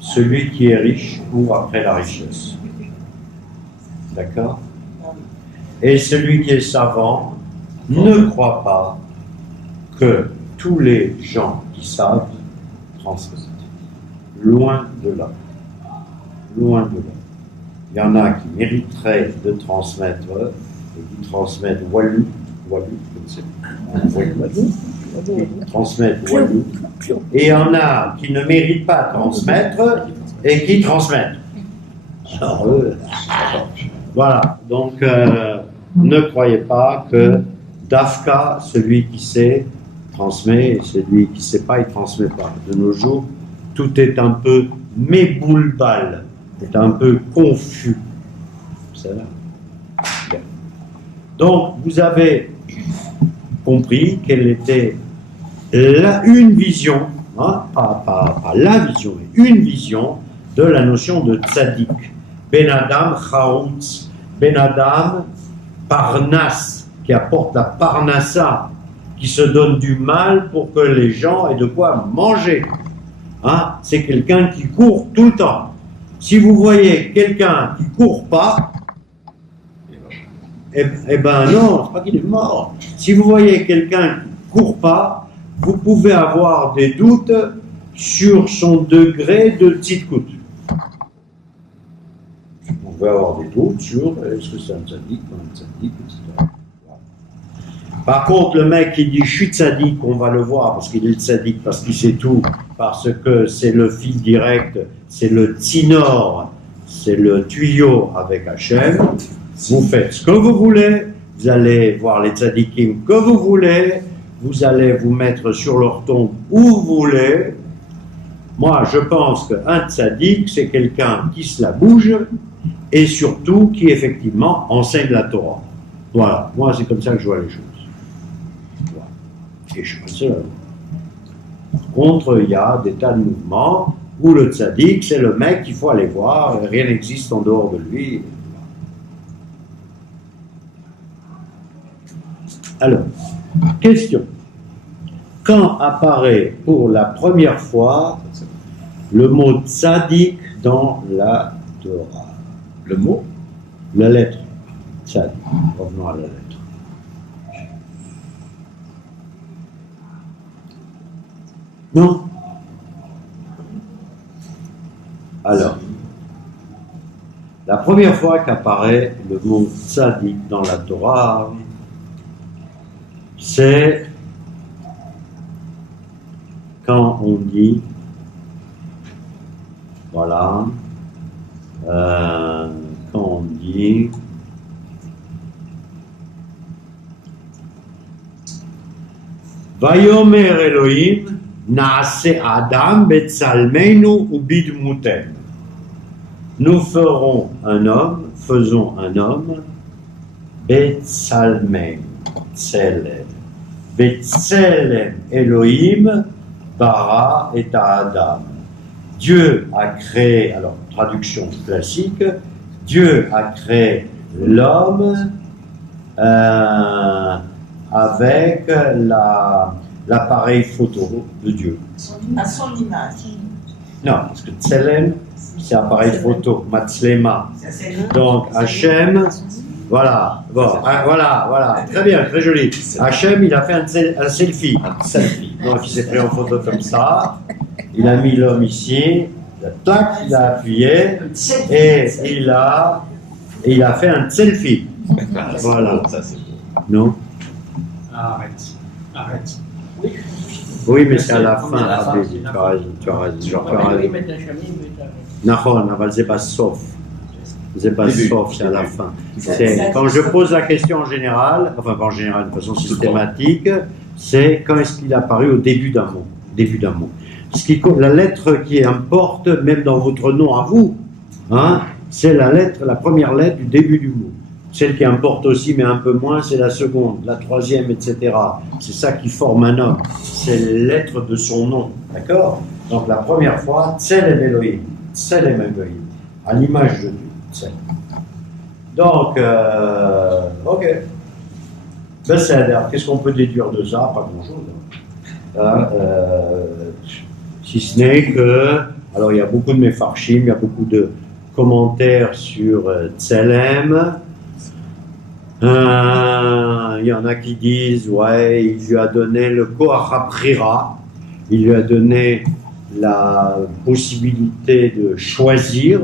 Celui qui est riche court après la richesse. D'accord? Et celui qui est savant ne croit pas que tous les gens qui savent transmettent. Loin de là. Loin de là. Il y en a qui mériteraient de transmettre et qui transmettent Walou, je ne sais pas. Transmettre Walou. Et il y en a qui ne méritent pas de transmettre et qui transmettent. Alors, voilà. Donc, ne croyez pas que Dafka, celui qui sait, transmet, et celui qui ne sait pas, il ne transmet pas. De nos jours, tout est un peu méboulbal, est un peu confus. C'est là. Bien. Donc, vous avez compris quelle était une vision, hein, pas la vision, mais une vision de la notion de tzaddik. Ben Adam Chaoutz, Ben Adam Parnasse, qui apporte la parnassa, qui se donne du mal pour que les gens aient de quoi manger. Hein? C'est quelqu'un qui court tout le temps. Si vous voyez quelqu'un qui court pas, eh ben non, c'est pas qu'il est mort. Si vous voyez quelqu'un qui court pas, vous pouvez avoir des doutes sur son degré de tzidkout. Vous pouvez avoir des doutes sur est-ce que c'est un tzaddik, pas un tzaddik, etc. Par contre, le mec qui dit je suis tzaddik, on va le voir parce qu'il est tzaddik, parce qu'il sait tout, parce que c'est le fil direct, c'est le tzinor, c'est le tuyau avec Hachem. Vous faites ce que vous voulez, vous allez voir les tzaddikim que vous voulez, vous allez vous mettre sur leur tombe où vous voulez. Moi, je pense qu'un tzaddik, c'est quelqu'un qui se la bouge et surtout qui, effectivement, enseigne la Torah. Voilà, moi, c'est comme ça que je vois les choses. Voilà. Et je suis pas seul. Par contre, il y a des tas de mouvements où le tzaddik, c'est le mec qu'il faut aller voir, et rien n'existe en dehors de lui. Alors, question. Quand apparaît pour la première fois le mot tzaddik dans la Torah? Le mot? La lettre. Tzad. Revenons à la lettre. Non? Alors, la première fois qu'apparaît le mot tzaddik dans la Torah, c'est quand on dit, voilà, quand on dit Vayomer Elohim naase Adam betzalmeinu ubidmutem. Nous ferons un homme, faisons un homme, betzalmen, tselem. Betzelem Elohim bara et Adam. Dieu a créé, alors traduction classique, Dieu a créé l'homme avec l'appareil photo de Dieu. À son image. Non, parce que Tselem, c'est appareil photo, Matslema. Donc Hachem, voilà, bon, voilà, très bien, très joli. Hachem, il a fait un selfie. Donc il s'est pris en photo comme ça, il a mis l'homme ici, tac, il a appuyé, et il a fait un selfie. Voilà. Non? Arrête. Oui, mais c'est à la fin, tu as raison. Nahon, aval c'est pas sauf. C'est pas sauf, c'est à la fin. C'est quand je pose la question en général, enfin pas en général, de façon systématique, c'est quand est-ce qu'il est apparu au début d'un mot. Début d'un mot. La lettre qui importe, même dans votre nom à vous, hein, c'est la première lettre du début du mot. Celle qui importe aussi, mais un peu moins, c'est la seconde, la troisième, etc. C'est ça qui forme un homme. C'est les lettres de son nom, d'accord? Donc la première fois, Tselem Elohim, Tselem Elohim, à l'image de Dieu. Tselem. Donc, ok. Ben, qu'est-ce qu'on peut déduire de ça? Pas grand-chose. Si ce n'est que, alors il y a beaucoup de mefarshim, il y a beaucoup de commentaires sur Tselem. Il y en a qui disent, ouais, il lui a donné le Koach HaBrira, il lui a donné la possibilité de choisir,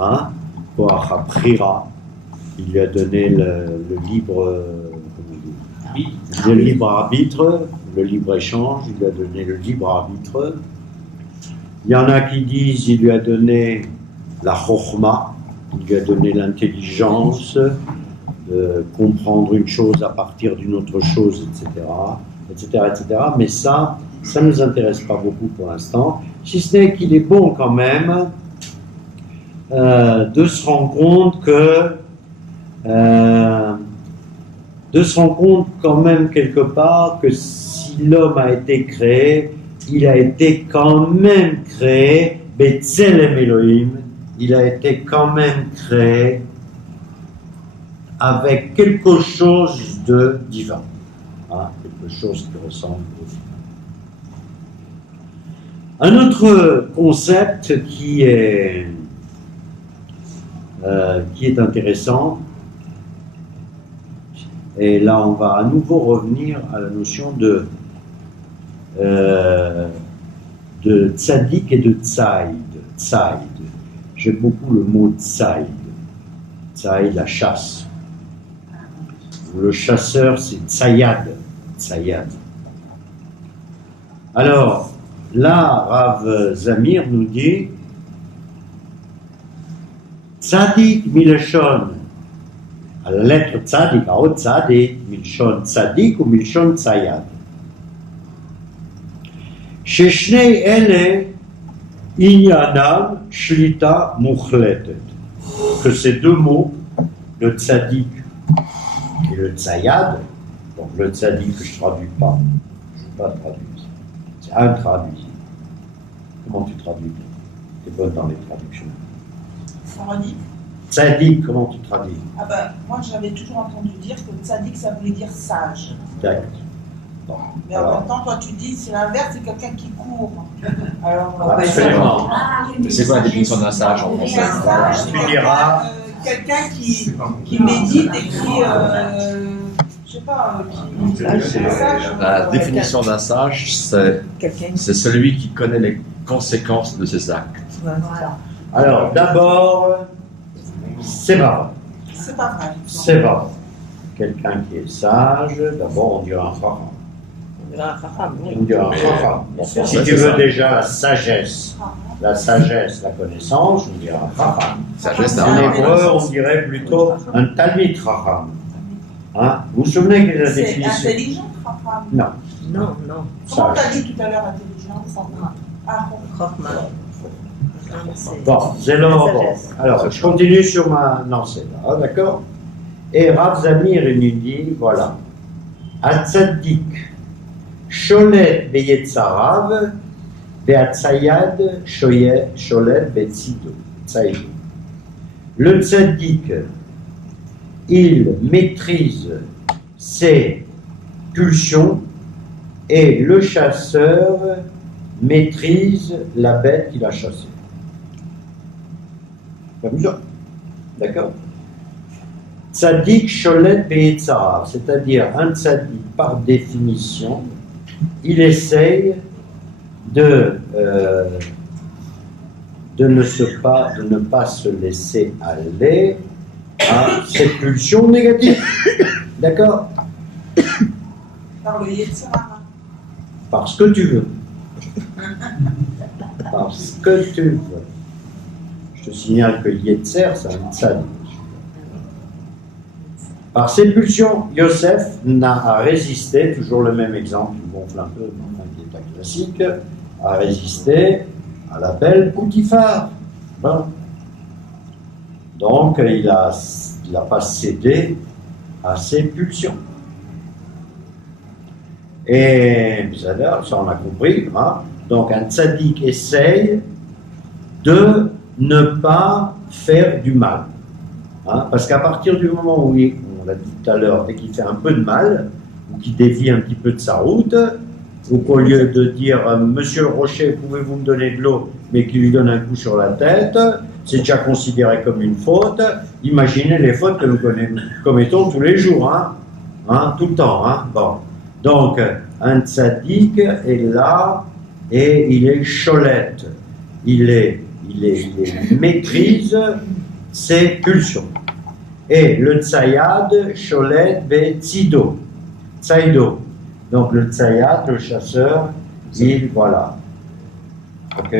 hein, Koach HaBrira, il lui a donné le libre arbitre, le libre échange, il lui a donné le libre arbitre. Il y en a qui disent, il lui a donné la Chokhma, il lui a donné l'intelligence, de comprendre une chose à partir d'une autre chose, etc. Mais ça ne nous intéresse pas beaucoup pour l'instant, si ce n'est qu'il est bon quand même de se rendre compte quand même quelque part que si l'homme a été créé, il a été quand même créé, Betzelem Elohim, il a été quand même créé avec quelque chose de divin. Hein, quelque chose qui ressemble au divin. Un autre concept qui est intéressant, et là on va à nouveau revenir à la notion de tzaddik et de tzaïd. Tzaïd. J'aime beaucoup le mot tzaïd. Tzaïd, la chasse. Le chasseur, c'est tzayad. Tzayad. Alors, là, Rav Zamir nous dit Tzadik milshon, à la lettre tzadik, à haute tzadik, milshon tzadik ou milshon tzayad. Sheshnei ele inyanam shlita muchletet. Que ces deux mots, le tzadik et le tzayad, donc le tzadik que je ne traduis pas, je ne vais pas traduire. C'est un traduit. Comment tu traduis? Tu es bonne dans les traductions. Ça redit. Tzadik, comment tu traduis? Ah ben, moi j'avais toujours entendu dire que tzadik ça voulait dire sage. D'accord. Bon. Mais en même temps, toi tu dis c'est l'inverse, c'est quelqu'un qui court. Alors, absolument. C'est quoi la définition d'un sage en français? un sage, Tu diras. quelqu'un qui médite et qui, je sais pas, qui sage. La définition d'un sage, c'est celui qui connaît les conséquences de ses actes. Voilà. Alors, d'abord, c'est marrant. C'est pas vrai. C'est vrai. Quelqu'un qui est sage, d'abord on dirait un chacham. On dirait un chacham. Si tu veux déjà la sagesse, la connaissance, on dirait un chacham. Sagesse, c'est En un hébreu, on dirait plutôt un talmid chacham. Hein? Vous vous souvenez de la C'est définition? intelligent, Chacham. Non. Non, non. Comment Sage. t'as dit tout à l'heure intelligent? Ah, Chokma. Bon, c'est bon. Alors, je continue sur ma lancée, là, d'accord? Et Rav Zamir il nous dit, voilà, Atzadik, Sholet beyetzarav, beatzayad, Sholet betzido. Le tzaddik, il maîtrise ses pulsions et le chasseur maîtrise la bête qu'il a chassée. C'est amusant, d'accord? Tzadik sholet be'etzarav, c'est-à-dire un tzadik par définition, il essaye de ne pas se laisser aller à ses pulsions négatives, d'accord? par le Yetzirah. Parce que tu veux. Parce que tu veux. Je te signale que Yetzer, c'est un tzaddik. Par ses pulsions, Yosef n'a résisté, toujours le même exemple, il gonfle un peu, mais qui est un classique, a résisté à la belle Poutifar. Bon. Donc, il n'a pas cédé à ses pulsions. Et ça on a compris. Hein? Donc, un tzaddik essaye de ne pas faire du mal. Hein? Parce qu'à partir du moment où, on l'a dit tout à l'heure, dès qu'il fait un peu de mal, ou qu'il dévie un petit peu de sa route, ou qu'au lieu de dire « Monsieur Rocher, pouvez-vous me donner de l'eau ?» mais qu'il lui donne un coup sur la tête, c'est déjà considéré comme une faute. Imaginez les fautes que nous commettons tous les jours, hein? Hein? Tout le temps. Hein? Bon. Donc, un tzaddik est là et il est cholette. Il maîtrise ses pulsions. Et le tzayad, cholet, tzido. Tzaido. Donc le tzayad, le chasseur, il, voilà. Ok?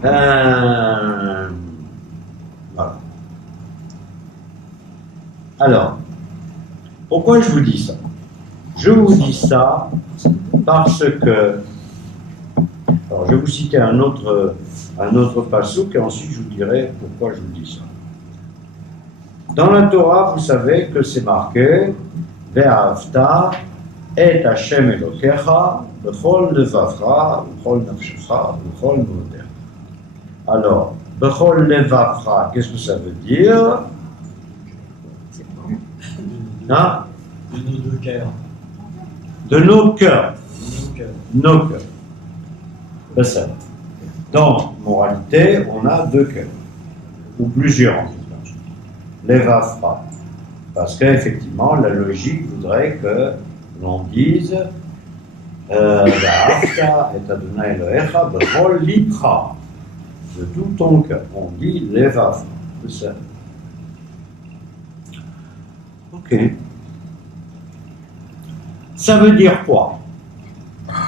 Voilà. Alors, pourquoi je vous dis ça? Je vous dis ça parce que, alors je vais vous citer un autre passouk et ensuite je vous dirai pourquoi je vous dis ça. Dans la Torah, vous savez que c'est marqué Ve'ahavta et Hashem Elokecha b'chol levavcha b'chol nafshecha b'chol modecha. Alors, b'chol levavcha, qu'est-ce que ça veut dire? Hein? De nos deux cœurs. De nos cœurs. Nos cœurs. Nos cœurs. C'est ça. Dans moralité, on a deux cœurs. Ou plusieurs en tout cas. Les vafra. Parce qu'effectivement, la logique voudrait que l'on dise Va'afta et Adonai Elohecha b'chol libcha. De tout ton cœur. On dit les vafra. C'est ça. Ok. Ça veut dire quoi?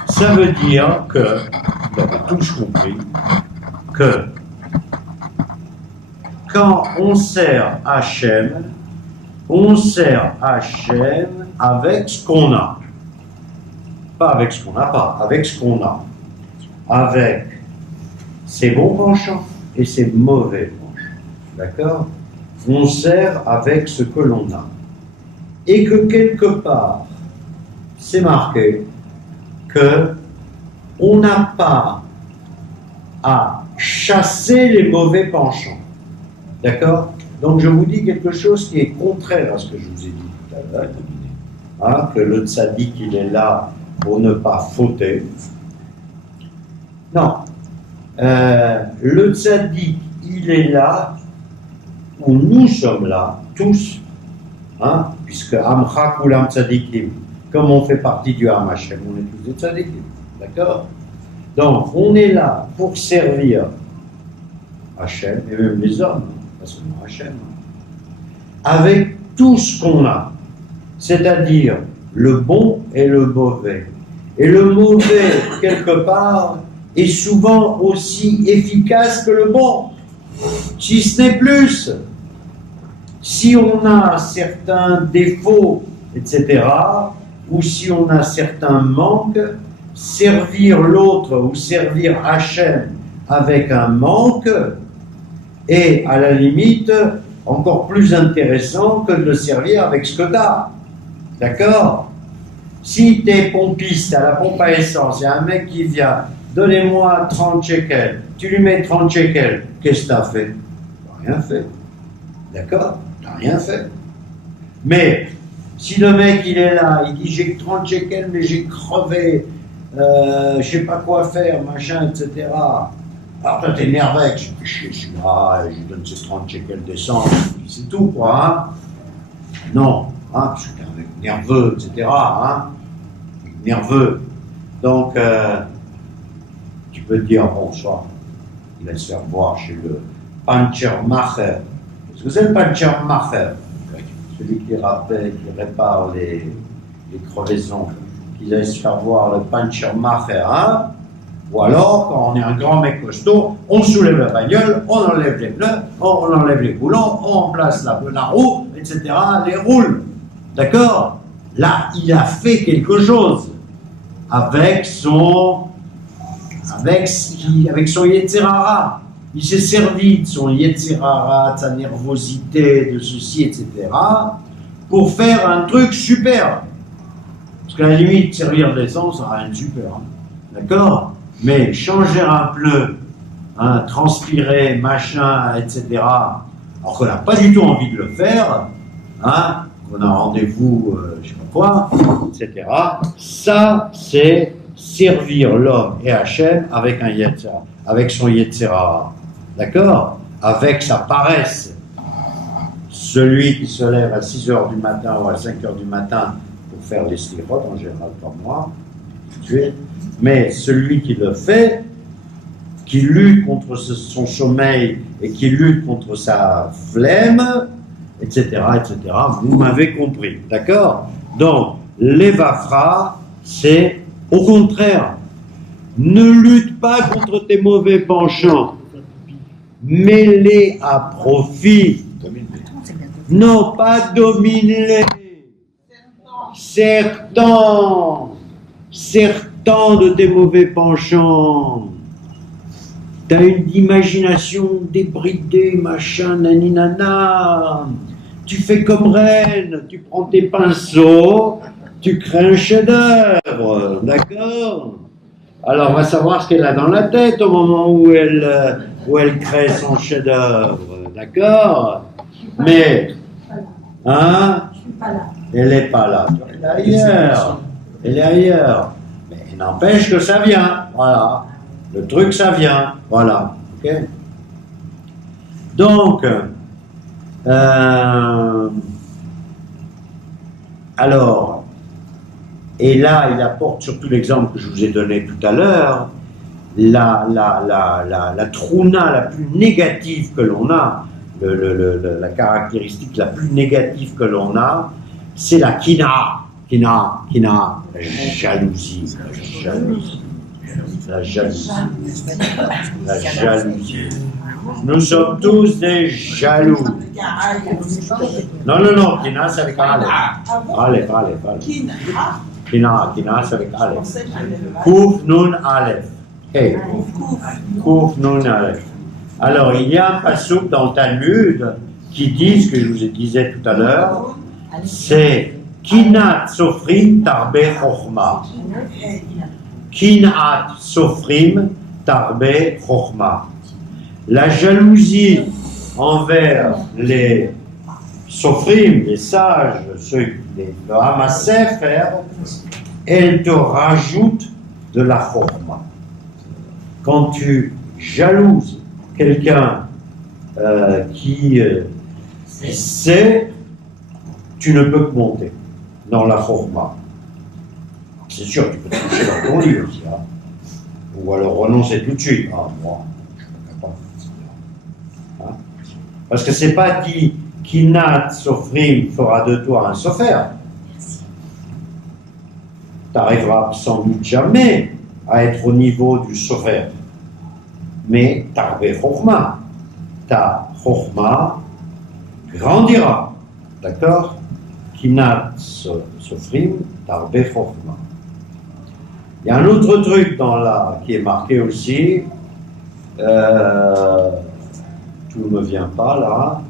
Ça veut dire que, vous avez tous compris, que quand on sert Hachem, on sert Hachem avec ce qu'on a. Pas avec ce qu'on n'a pas, avec ce qu'on a. Avec ses bons penchants et ses mauvais penchants. D'accord? On sert avec ce que l'on a. Et que quelque part, c'est marqué que on n'a pas à chasser les mauvais penchants. D'accord? Donc je vous dis quelque chose qui est contraire à ce que je vous ai dit tout à l'heure. Hein, que le tzaddik, il est là pour ne pas fauter. Non. Le tzaddik, il est là où nous sommes là, tous, hein, puisque Amcha Kulam Tzadikim, comme on fait partie du Am Hashem, on est tous des tzadikim, d'accord? Donc, on est là pour servir Hashem, et même les hommes, pas seulement Hashem, avec tout ce qu'on a, c'est-à-dire le bon et le mauvais. Et le mauvais, quelque part, est souvent aussi efficace que le bon, si ce n'est plus. Si on a certains défauts, etc., ou si on a certains manques, servir l'autre ou servir Hachem avec un manque est à la limite encore plus intéressant que de le servir avec ce que tu as. D'accord? Si tu es pompiste à la pompe à essence, il y a un mec qui vient, donnez-moi 30 shekels, tu lui mets 30 shekels, qu'est-ce que tu as fait? Tu n'as rien fait. D'accord? Tu n'as rien fait. Mais si le mec il est là, il dit j'ai 30 shekels mais j'ai crevé, je sais pas quoi faire, machin, etc. Alors toi t'es énervé, je suis là, je lui donne ces 30 shekels d'essence, c'est tout quoi. Hein? Non, hein, je suis nerveux, etc. Hein? Nerveux. Donc tu peux te dire bonsoir, il va se faire voir chez le Panchermacher. Est-ce que c'est le Panchermacher? Celui qui répare les crevaisons, qu'ils allaient se faire voir le Panchermacher, hein? Ou alors, quand on est un grand mec costaud, on soulève la bagnole, on enlève les pneus, on enlève les boulons, on remplace la roue, etc., les roule. D'accord? Là, il a fait quelque chose avec son Yetzirara. Il s'est servi de son Yetzirara, de sa nervosité, de ceci, etc., pour faire un truc super. Parce qu'à la limite, servir de l'essence, ça n'a rien de super. Hein. D'accord? Mais changer un pneu, hein, transpirer, machin, etc., alors qu'on n'a pas du tout envie de le faire, hein, qu'on a un rendez-vous, je sais pas quoi, etc., ça, c'est servir l'homme et Hachem avec un Yetzirah, avec son Yetzirah. D'accord? Avec sa paresse. Celui qui se lève à 6h du matin ou à 5h du matin pour faire les slichot, en général comme moi, mais celui qui le fait, qui lutte contre son sommeil et qui lutte contre sa flemme, etc., vous m'avez compris. D'accord? Donc, l'Evafra, c'est au contraire, ne lutte pas contre tes mauvais penchants. Mets-les à profit. Non, pas domine-les. Sertant de tes mauvais penchants. T'as une imagination débridée, machin, naninana. Tu fais comme reine, tu prends tes pinceaux, tu crées un chef-d'œuvre, d'accord? Alors, on va savoir ce qu'elle a dans la tête au moment où elle crée son chef-d'œuvre, d'accord? Mais, hein? Je suis pas là. Elle n'est pas là. Elle est ailleurs. Elle est ailleurs. Mais il n'empêche que ça vient. Voilà. Le truc, ça vient. Voilà. Ok. Donc, alors, et là, il apporte surtout l'exemple que je vous ai donné tout à l'heure, la truna la plus négative que l'on a, la caractéristique la plus négative que l'on a, c'est la kina, la jalousie, la jalousie. Nous sommes tous des jaloux. Non, kina c'est avec Aleph. Kina c'est avec Aleph. Kouf nun Aleph. Hey. Kouf nun Aleph. Alors, il y a un passouk dans le Talmud qui dit ce que je vous disais tout à l'heure, c'est Kinat Sofrim Tarbe Chochma. Kinat Sofrim Tarbe Chochma. La jalousie envers les Sofrim, les sages, le Hamasefer, elle te rajoute de la Chochma. Quand tu jalouses quelqu'un qui sait, tu ne peux que monter dans la Chochma. C'est sûr, tu peux te coucher dans ton lit aussi, hein. Ou alors renoncer tout de suite. Ah, moi, je ne peux pas. Hein? Parce que c'est pas dit Kinat Sofrim fera de toi un sofer. Tu n'arriveras sans doute jamais à être au niveau du sofer. Mais Tarbe Chochma, ta Chochma grandira. D'accord? Kinat Sofrim, Tarbe Chochma. Il y a un autre truc qui est marqué aussi. Tout ne me vient pas là.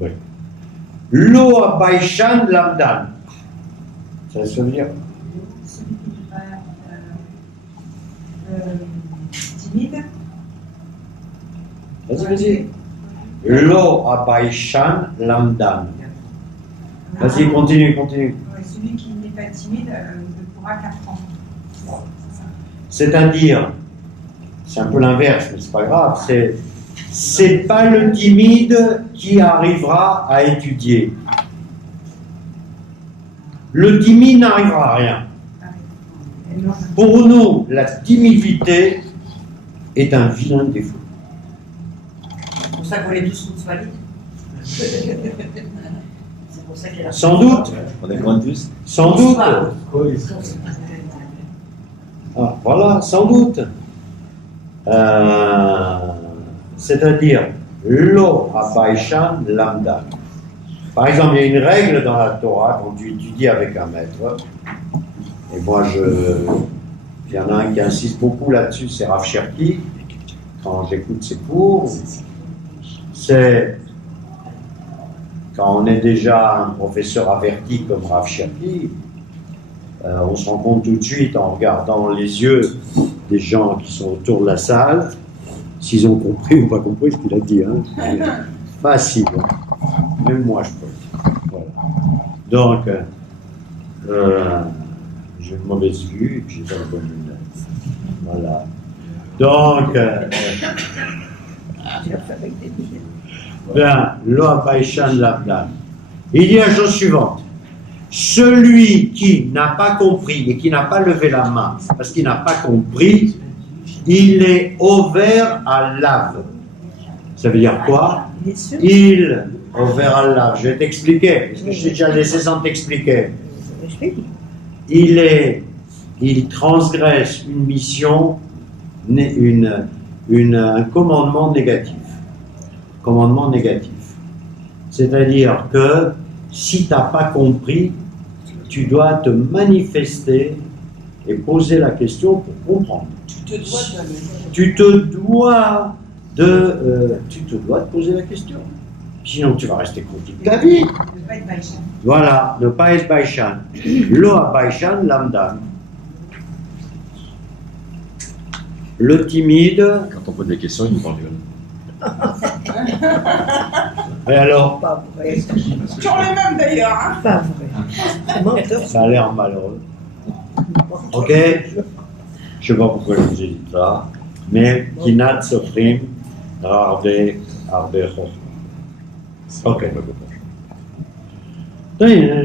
Oui. Lo Abaishan Lamdan. Ça veut dire celui qui n'est pas timide. Vas-y. Lo Abaishan Lamdan. Vas-y, continue. Celui qui n'est pas timide ne pourra qu'apprendre. C'est-à-dire, c'est un peu l'inverse, mais c'est pas grave, c'est pas le timide qui arrivera à étudier. Le timide n'arrivera à rien. Pour nous, la timidité est un vilain défaut. C'est pour ça qu'on est tous valides. C'est pour ça qu'elle a... Sans doute. On est loin de tous. Sans doute. Ah, voilà, sans doute. C'est-à-dire, lo abaishan lamda. Par exemple, il y a une règle dans la Torah quand tu étudies avec un maître. Et moi, il y en a un qui insiste beaucoup là-dessus, c'est Rav Cherki. Quand j'écoute ses cours, c'est quand on est déjà un professeur averti comme Rav Cherki, on se rend compte tout de suite en regardant les yeux des gens qui sont autour de la salle, s'ils ont compris ou pas compris ce qu'il a dit. Hein. Facile. Même moi, je peux. Voilà. Donc, j'ai une mauvaise vue et puis j'ai pas la bonne lunette. Voilà. Donc, bien, Lo Baishan Labdan. Il dit la chose suivante. Celui qui n'a pas compris et qui n'a pas levé la main parce qu'il n'a pas compris, il est ouvert à lave. Ça veut dire quoi? Il ouvert à lave. Je vais t'expliquer, parce que je t'ai déjà laissé sans t'expliquer. Il transgresse une mission, un commandement négatif. Commandement négatif. C'est-à-dire que si tu n'as pas compris, tu dois te manifester et poser la question pour comprendre. Tu te dois de poser la question. Sinon, tu vas rester con toute ta vie. Ne pas être baïchan. Voilà, ne pas être baïchan. Lo baïchan lamdan. Le timide. Quand on pose des questions, il nous parle. Et alors, Pas vrai. Toujours les mêmes d'ailleurs. Hein. Pas vrai. Menteur. ça a l'air malheureux. Ok? Je sais pas pourquoi je vous ai dit ça, mais Kinat Sofrim, Arbe Chosma. Ok.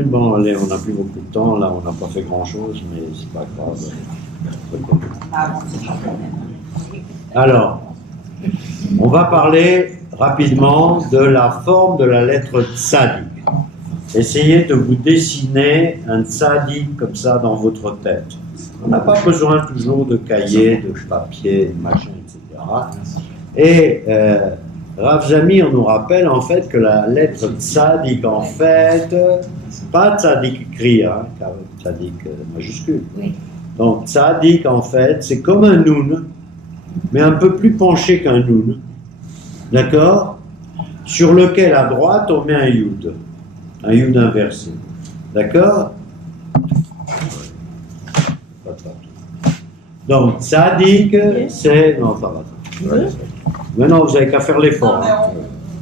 Bon, allez, on n'a plus beaucoup de temps, là, on n'a pas fait grand-chose, mais c'est pas grave. Alors, on va parler rapidement de la forme de la lettre tzadik. Essayez de vous dessiner un tzadik comme ça dans votre tête. On n'a pas besoin toujours de cahiers, de papier, de machin, etc. Et Rav Zamir nous rappelle en fait que la lettre tzadik, en fait, pas tzadik écrit, hein, car tzadik majuscule. Oui. Donc tzadik, en fait, c'est comme un noun, mais un peu plus penché qu'un noun. D'accord? Sur lequel à droite on met un yud inversé. D'accord? Donc tzadik, c'est. Non, ça va. Maintenant, vous n'avez qu'à faire l'effort. Hein.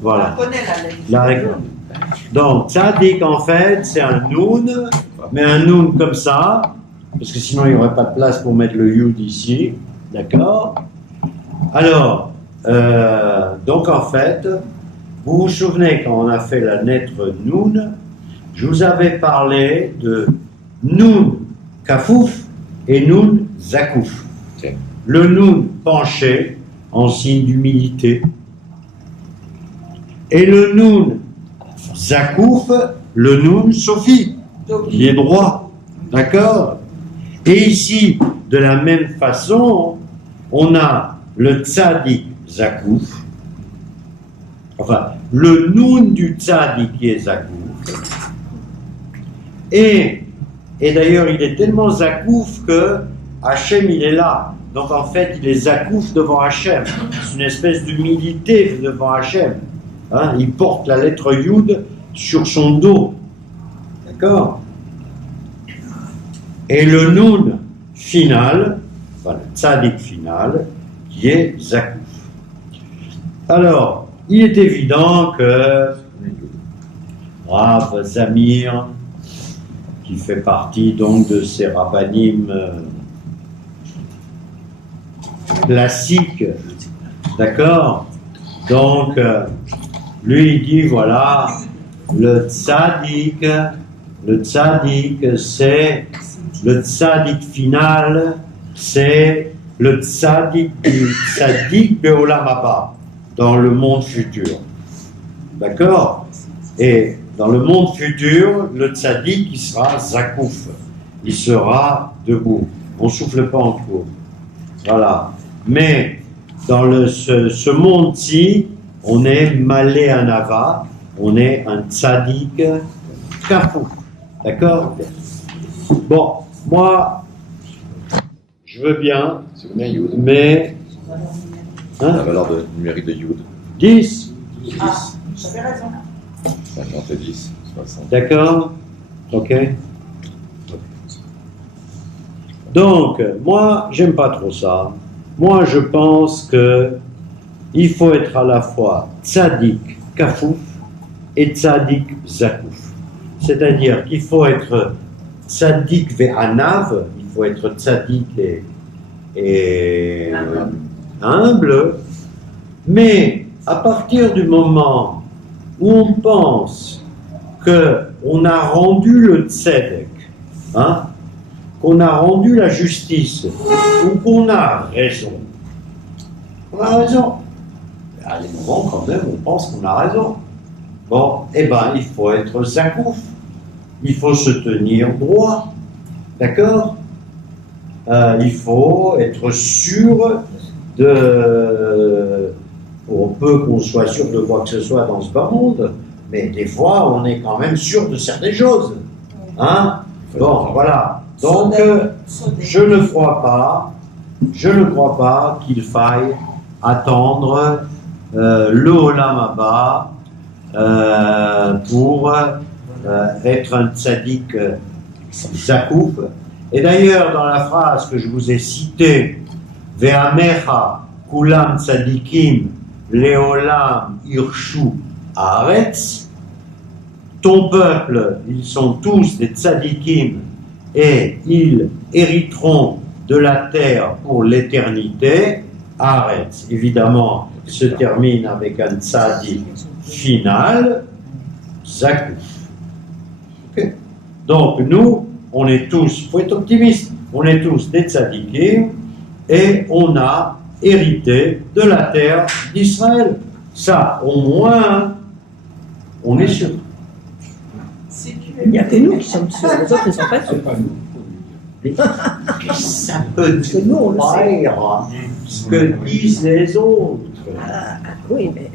Voilà. On connaît la lettre. La règle. Donc, tzadik, en fait, c'est un noun, mais un noun comme ça, parce que sinon, il n'y aurait pas de place pour mettre le yud ici. D'accord? Alors, donc, en fait, vous vous souvenez, quand on a fait la lettre noun, je vous avais parlé de noun kafouf et noun zakouf. Le noun penché, en signe d'humilité. Et le noun zakouf, le noun sophie, qui est droit. D'accord? Et ici, de la même façon, on a le tzadik zakouf, enfin, le noun du tzadik qui est zakouf. Et d'ailleurs, il est tellement zakouf que Hachem, il est là. Donc en fait, il est zakouf devant Hachem. C'est une espèce d'humilité devant Hachem. Hein? Il porte la lettre Yud sur son dos. D'accord? Et le noun final, enfin le tzadik final, qui est zakouf. Alors, il est évident que Rav Zamir, qui fait partie donc de ces rabbanim classique, d'accord? Donc, lui, il dit, voilà, le tzaddik, c'est le tzaddik final, c'est le tzaddik du tzaddik be'olam haba, dans le monde futur. D'accord? Et dans le monde futur, le tzaddik, il sera zakouf, il sera debout. On ne souffle pas en cours. Voilà. Mais dans ce monde-ci, on est malé anava, on est un tzaddik kafou. D'accord? Bon, moi, je veux bien, mais... Hein? La valeur numérique de Yud. 10. Ah, j'avais raison. 50 et 10, 60. D'accord? Ok. Donc, moi, j'aime pas trop ça. Moi, je pense que il faut être à la fois tzaddik kafouf et tzaddik zakouf. C'est-à-dire qu'il faut être tzaddik ve'anav, il faut être tzaddik et humble, mais à partir du moment où on pense qu'on a rendu le tzedek, hein, qu'on a rendu la justice, ou qu'on a raison. On a raison. À des moments, quand même, on pense qu'on a raison. Bon, eh bien, il faut être zakouf. Il faut se tenir droit. D'accord? Il faut être sûr de... On peut qu'on soit sûr de quoi que ce soit dans ce bas monde, mais des fois, on est quand même sûr de certaines choses. Hein? Bon, voilà. Donc, je ne crois pas qu'il faille attendre le Olam Haba pour être un tzaddik zakouf. Et d'ailleurs, dans la phrase que je vous ai citée, Ve'amecha kulam tzadikim Leolam Irshu Haaretz. Ton peuple, ils sont tous des tzadikim et ils hériteront de la terre pour l'éternité. Haaretz, évidemment, se termine avec un tzadik final, Zakouf. Okay. Donc nous, on est tous, il faut être optimiste, on est tous des tzadikim et on a hérité de la terre d'Israël. Ça, au moins, on est sûr. Il n'y a que nous qui sommes sûrs, les autres, ils ne sont pas sûrs. C'est pas nous. Ça peut Que nous, on le sait. faire ce que disent les autres. Oui, mais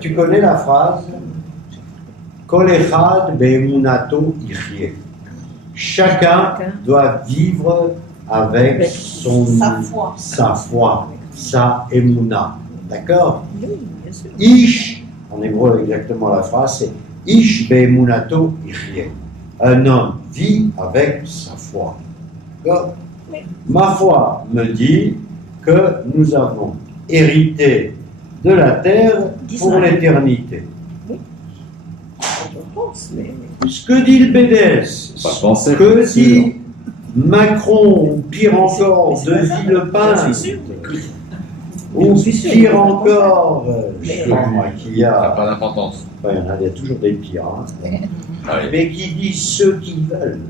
Tu connais la phrase Kol echad be'emunato yichyeh. Chacun doit vivre avec sa foi, sa emuna. D'accord? oui, bien sûr. Ish, en hébreu exactement la phrase, c'est Ish be'emunato yichyeh. Un homme vit avec sa foi. D'accord? Oui. Ma foi me dit que nous avons hérité de la terre pour l'éternité. Je pense, mais Ce que dit le BDS, Pas penser, ce que bien sûr. dit Macron, ou pire encore, de Villepin, ou pire encore, je sais pas moi qui Ça n'a a, pas d'importance. enfin, il y a toujours des pires, hein, Ah oui. mais qui dit ceux qui veulent.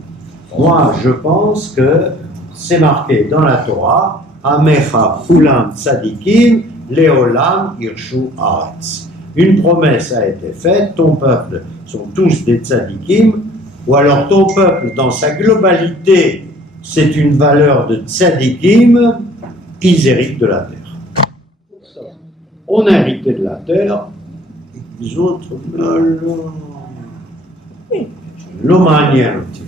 Moi, je pense que c'est marqué dans la Torah, Amecha Fulam Tzadikim, Leolam Irshu Haaretz. Une promesse a été faite, ton peuple sont tous des tzadikim, ou alors ton peuple dans sa globalité, c'est une valeur de tzadikim, ils héritent de la terre. On a hérité de la terre, et les autres, l'omanienoti.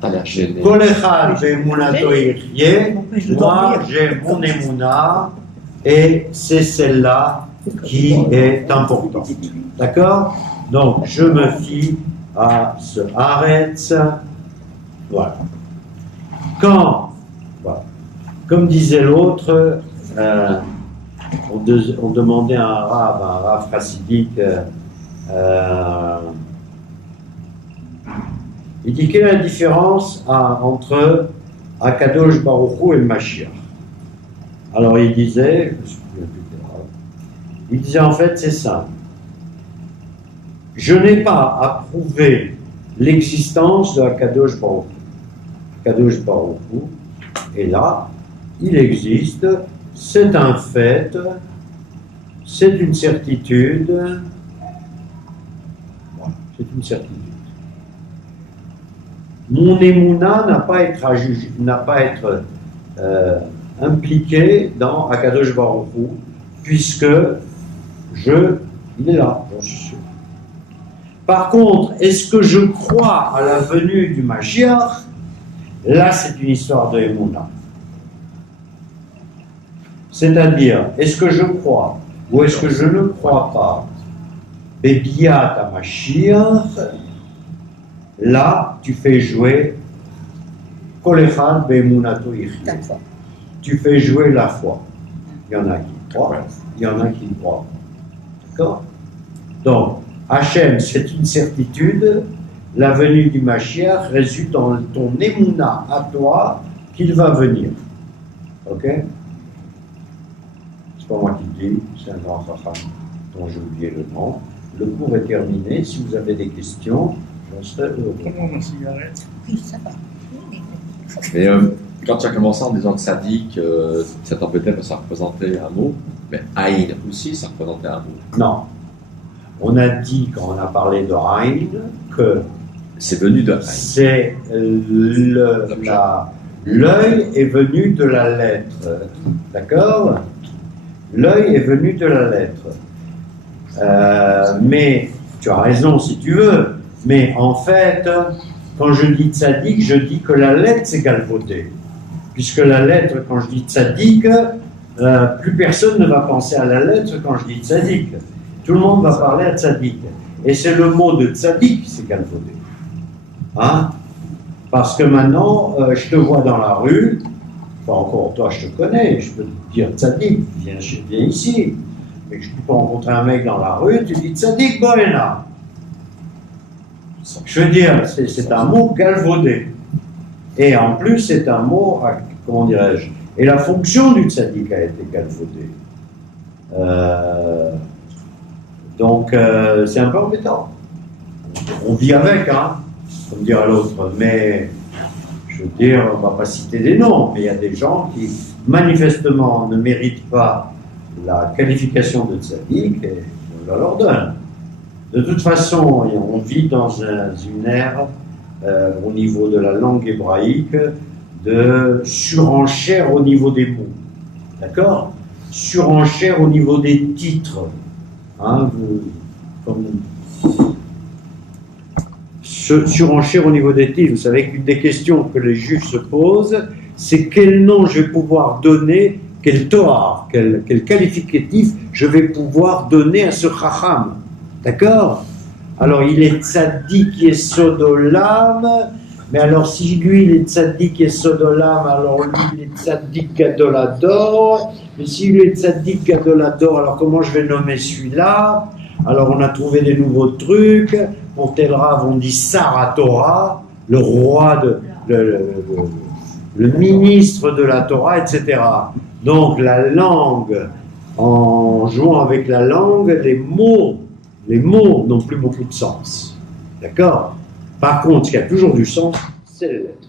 T'as l'air gêné. Kol echad be'emunato yichyeh. Moi, j'ai mon émouna, et c'est celle-là qui est importante. D'accord? Donc, je me fie à ce Haaretz. Voilà. Quand, voilà, comme disait l'autre, on demandait à un rave chassidique, il dit quelle est la différence entre Akadosh Baruch Hu et le Mashiach. Alors il disait, je me souviens plus quel rave, il disait en fait c'est simple. Je n'ai pas à prouver l'existence de Akadosh Baruch Hu. Akadosh Baruch Hu est là, il existe, c'est un fait, c'est une certitude. Voilà, c'est une certitude. Mon émouna n'a pas à être impliqué dans Akadosh Baruch Hu, puisque il est là, j'en suis sûr. Par contre, est-ce que je crois à la venue du Mashiach? Là, c'est une histoire de émouna. C'est-à-dire, est-ce que je crois ou est-ce que je ne crois pas? Bebiat Mashiach. Là, tu fais jouer Kol echad be'emunato yichyeh. Tu fais jouer la foi. Il y en a qui croient, il y en a qui ne croient pas. D'accord? Donc, Hachem, c'est une certitude. La venue du Mashiach réside dans ton émouna à toi qu'il va venir. Ok? C'est pas moi qui le dis, c'est un grand chacham dont j'ai oublié le nom. Le cours est terminé. Si vous avez des questions, j'en serai heureux. Comment ma cigarette? oui, ça va. Mais quand tu as commencé en disant tzaddik, ça t'embêtait parce que ça représentait un mot, mais Aïn aussi, ça représentait un mot. Non. On a dit, quand on a parlé de Aïn, que C'est venu de Aïn. c'est l'œil est venu de la lettre. D'accord? L'œil est venu de la lettre. Mais tu as raison si tu veux. Mais en fait, quand je dis tzaddik, je dis que la lettre c'est galvaudé. Puisque la lettre, quand je dis tzaddik, plus personne ne va penser à la lettre quand je dis tzaddik. Tout le monde va parler à tzaddik. Et c'est le mot de tzaddik qui c'est galvaudé. Hein? Parce que maintenant, je te vois dans la rue Enfin, encore, toi, je te connais, je peux te dire tzaddik, viens ici. Mais je peux rencontrer un mec dans la rue, tu dis tzaddik bohéna. Je veux dire, c'est un mot galvaudé. Et en plus, c'est un mot, comment dirais-je, et la fonction du tzaddik a été galvaudée. Donc, c'est un peu embêtant. On vit avec, hein, comme dirait l'autre, mais je veux dire, on ne va pas citer des noms, mais il y a des gens qui, manifestement, ne méritent pas la qualification de tzaddik et on la leur donne. De toute façon, on vit dans une ère, au niveau de la langue hébraïque, de surenchère au niveau des mots. D'accord ? Surenchère au niveau des titres. Hein, surenchère au niveau des titres. Vous savez qu'une des questions que les juifs se posent, c'est quel nom je vais pouvoir donner, quel toar, quel qualificatif je vais pouvoir donner à ce chacham. D'accord ? Alors il est tzaddik yesod olam, mais alors si lui il est tzaddik yesod olam, alors lui il est tzaddik gadol hador, mais si lui est tzaddik gadol hador, alors comment je vais nommer celui-là? Alors on a trouvé des nouveaux trucs, pour tel Rav on dit Sar Torah, le roi, le ministre de la Torah, etc. Donc la langue, en jouant avec la langue, les mots n'ont plus beaucoup de sens. D'accord ? Par contre, ce qui a toujours du sens, c'est les lettres.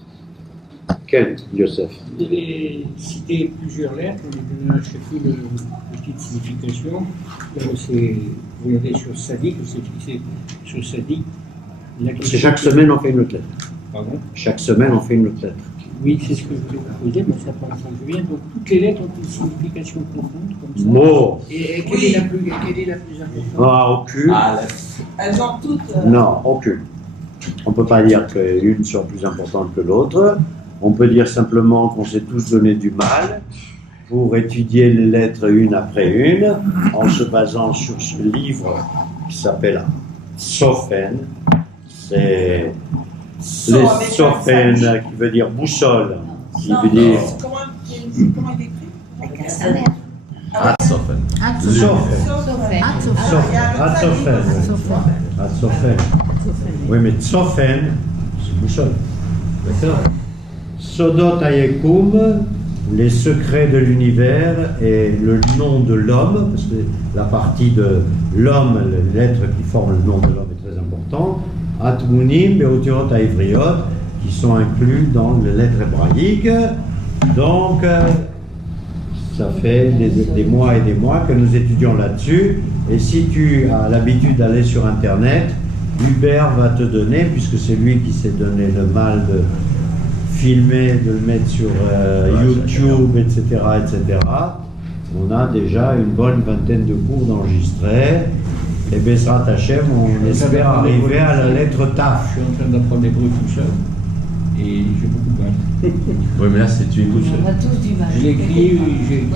Quel, Yosef ? Vous avez cité plusieurs lettres, on a donné à chacune une petite signification. Vous regardez sur Sadik, c'est fixé sur Sadik. C'est chaque semaine on fait une autre lettre. Pardon ? Chaque semaine on fait une autre lettre. Oui, c'est ce que je voulais vous dire, mais ça prend le bien. Donc toutes les lettres ont une signification profonde, comme ça. Mots. Et quelle est la plus importante ? Ah, aucune. Elles ont toutes. Non, aucune. On ne peut pas dire qu'une soit plus importante que l'autre. On peut dire simplement qu'on s'est tous donné du mal pour étudier les lettres une après une, en se basant sur ce livre qui s'appelle Sofen. C'est les Sofen, qui veut dire boussole, qui veut dire... Comment il écrit? Hatzofen. Hatzofen. Oui, mais Tsofen, c'est boussole. D'accord. Sodot Hayekum, les secrets de l'univers et le nom de l'homme, parce que la partie de l'homme, les lettres qui forment le nom de l'homme est très important. Atmunim, Beotiot Haivriot, qui sont inclus dans les lettres hébraïques. Donc, ça fait des mois et des mois que nous étudions là-dessus. Et si tu as l'habitude d'aller sur Internet, Hubert va te donner, puisque c'est lui qui s'est donné le mal de filmer, de le mettre sur YouTube, etc., etc. On a déjà une bonne vingtaine de cours d'enregistrés. Et Bezrat Hashem, on espère arriver à la lettre Taf. Je suis en train d'apprendre l'hébreu tout seul. Et j'ai beaucoup de mal. Oui, mais là, c'est tu écoutes. On a tous du mal. Je l'écris,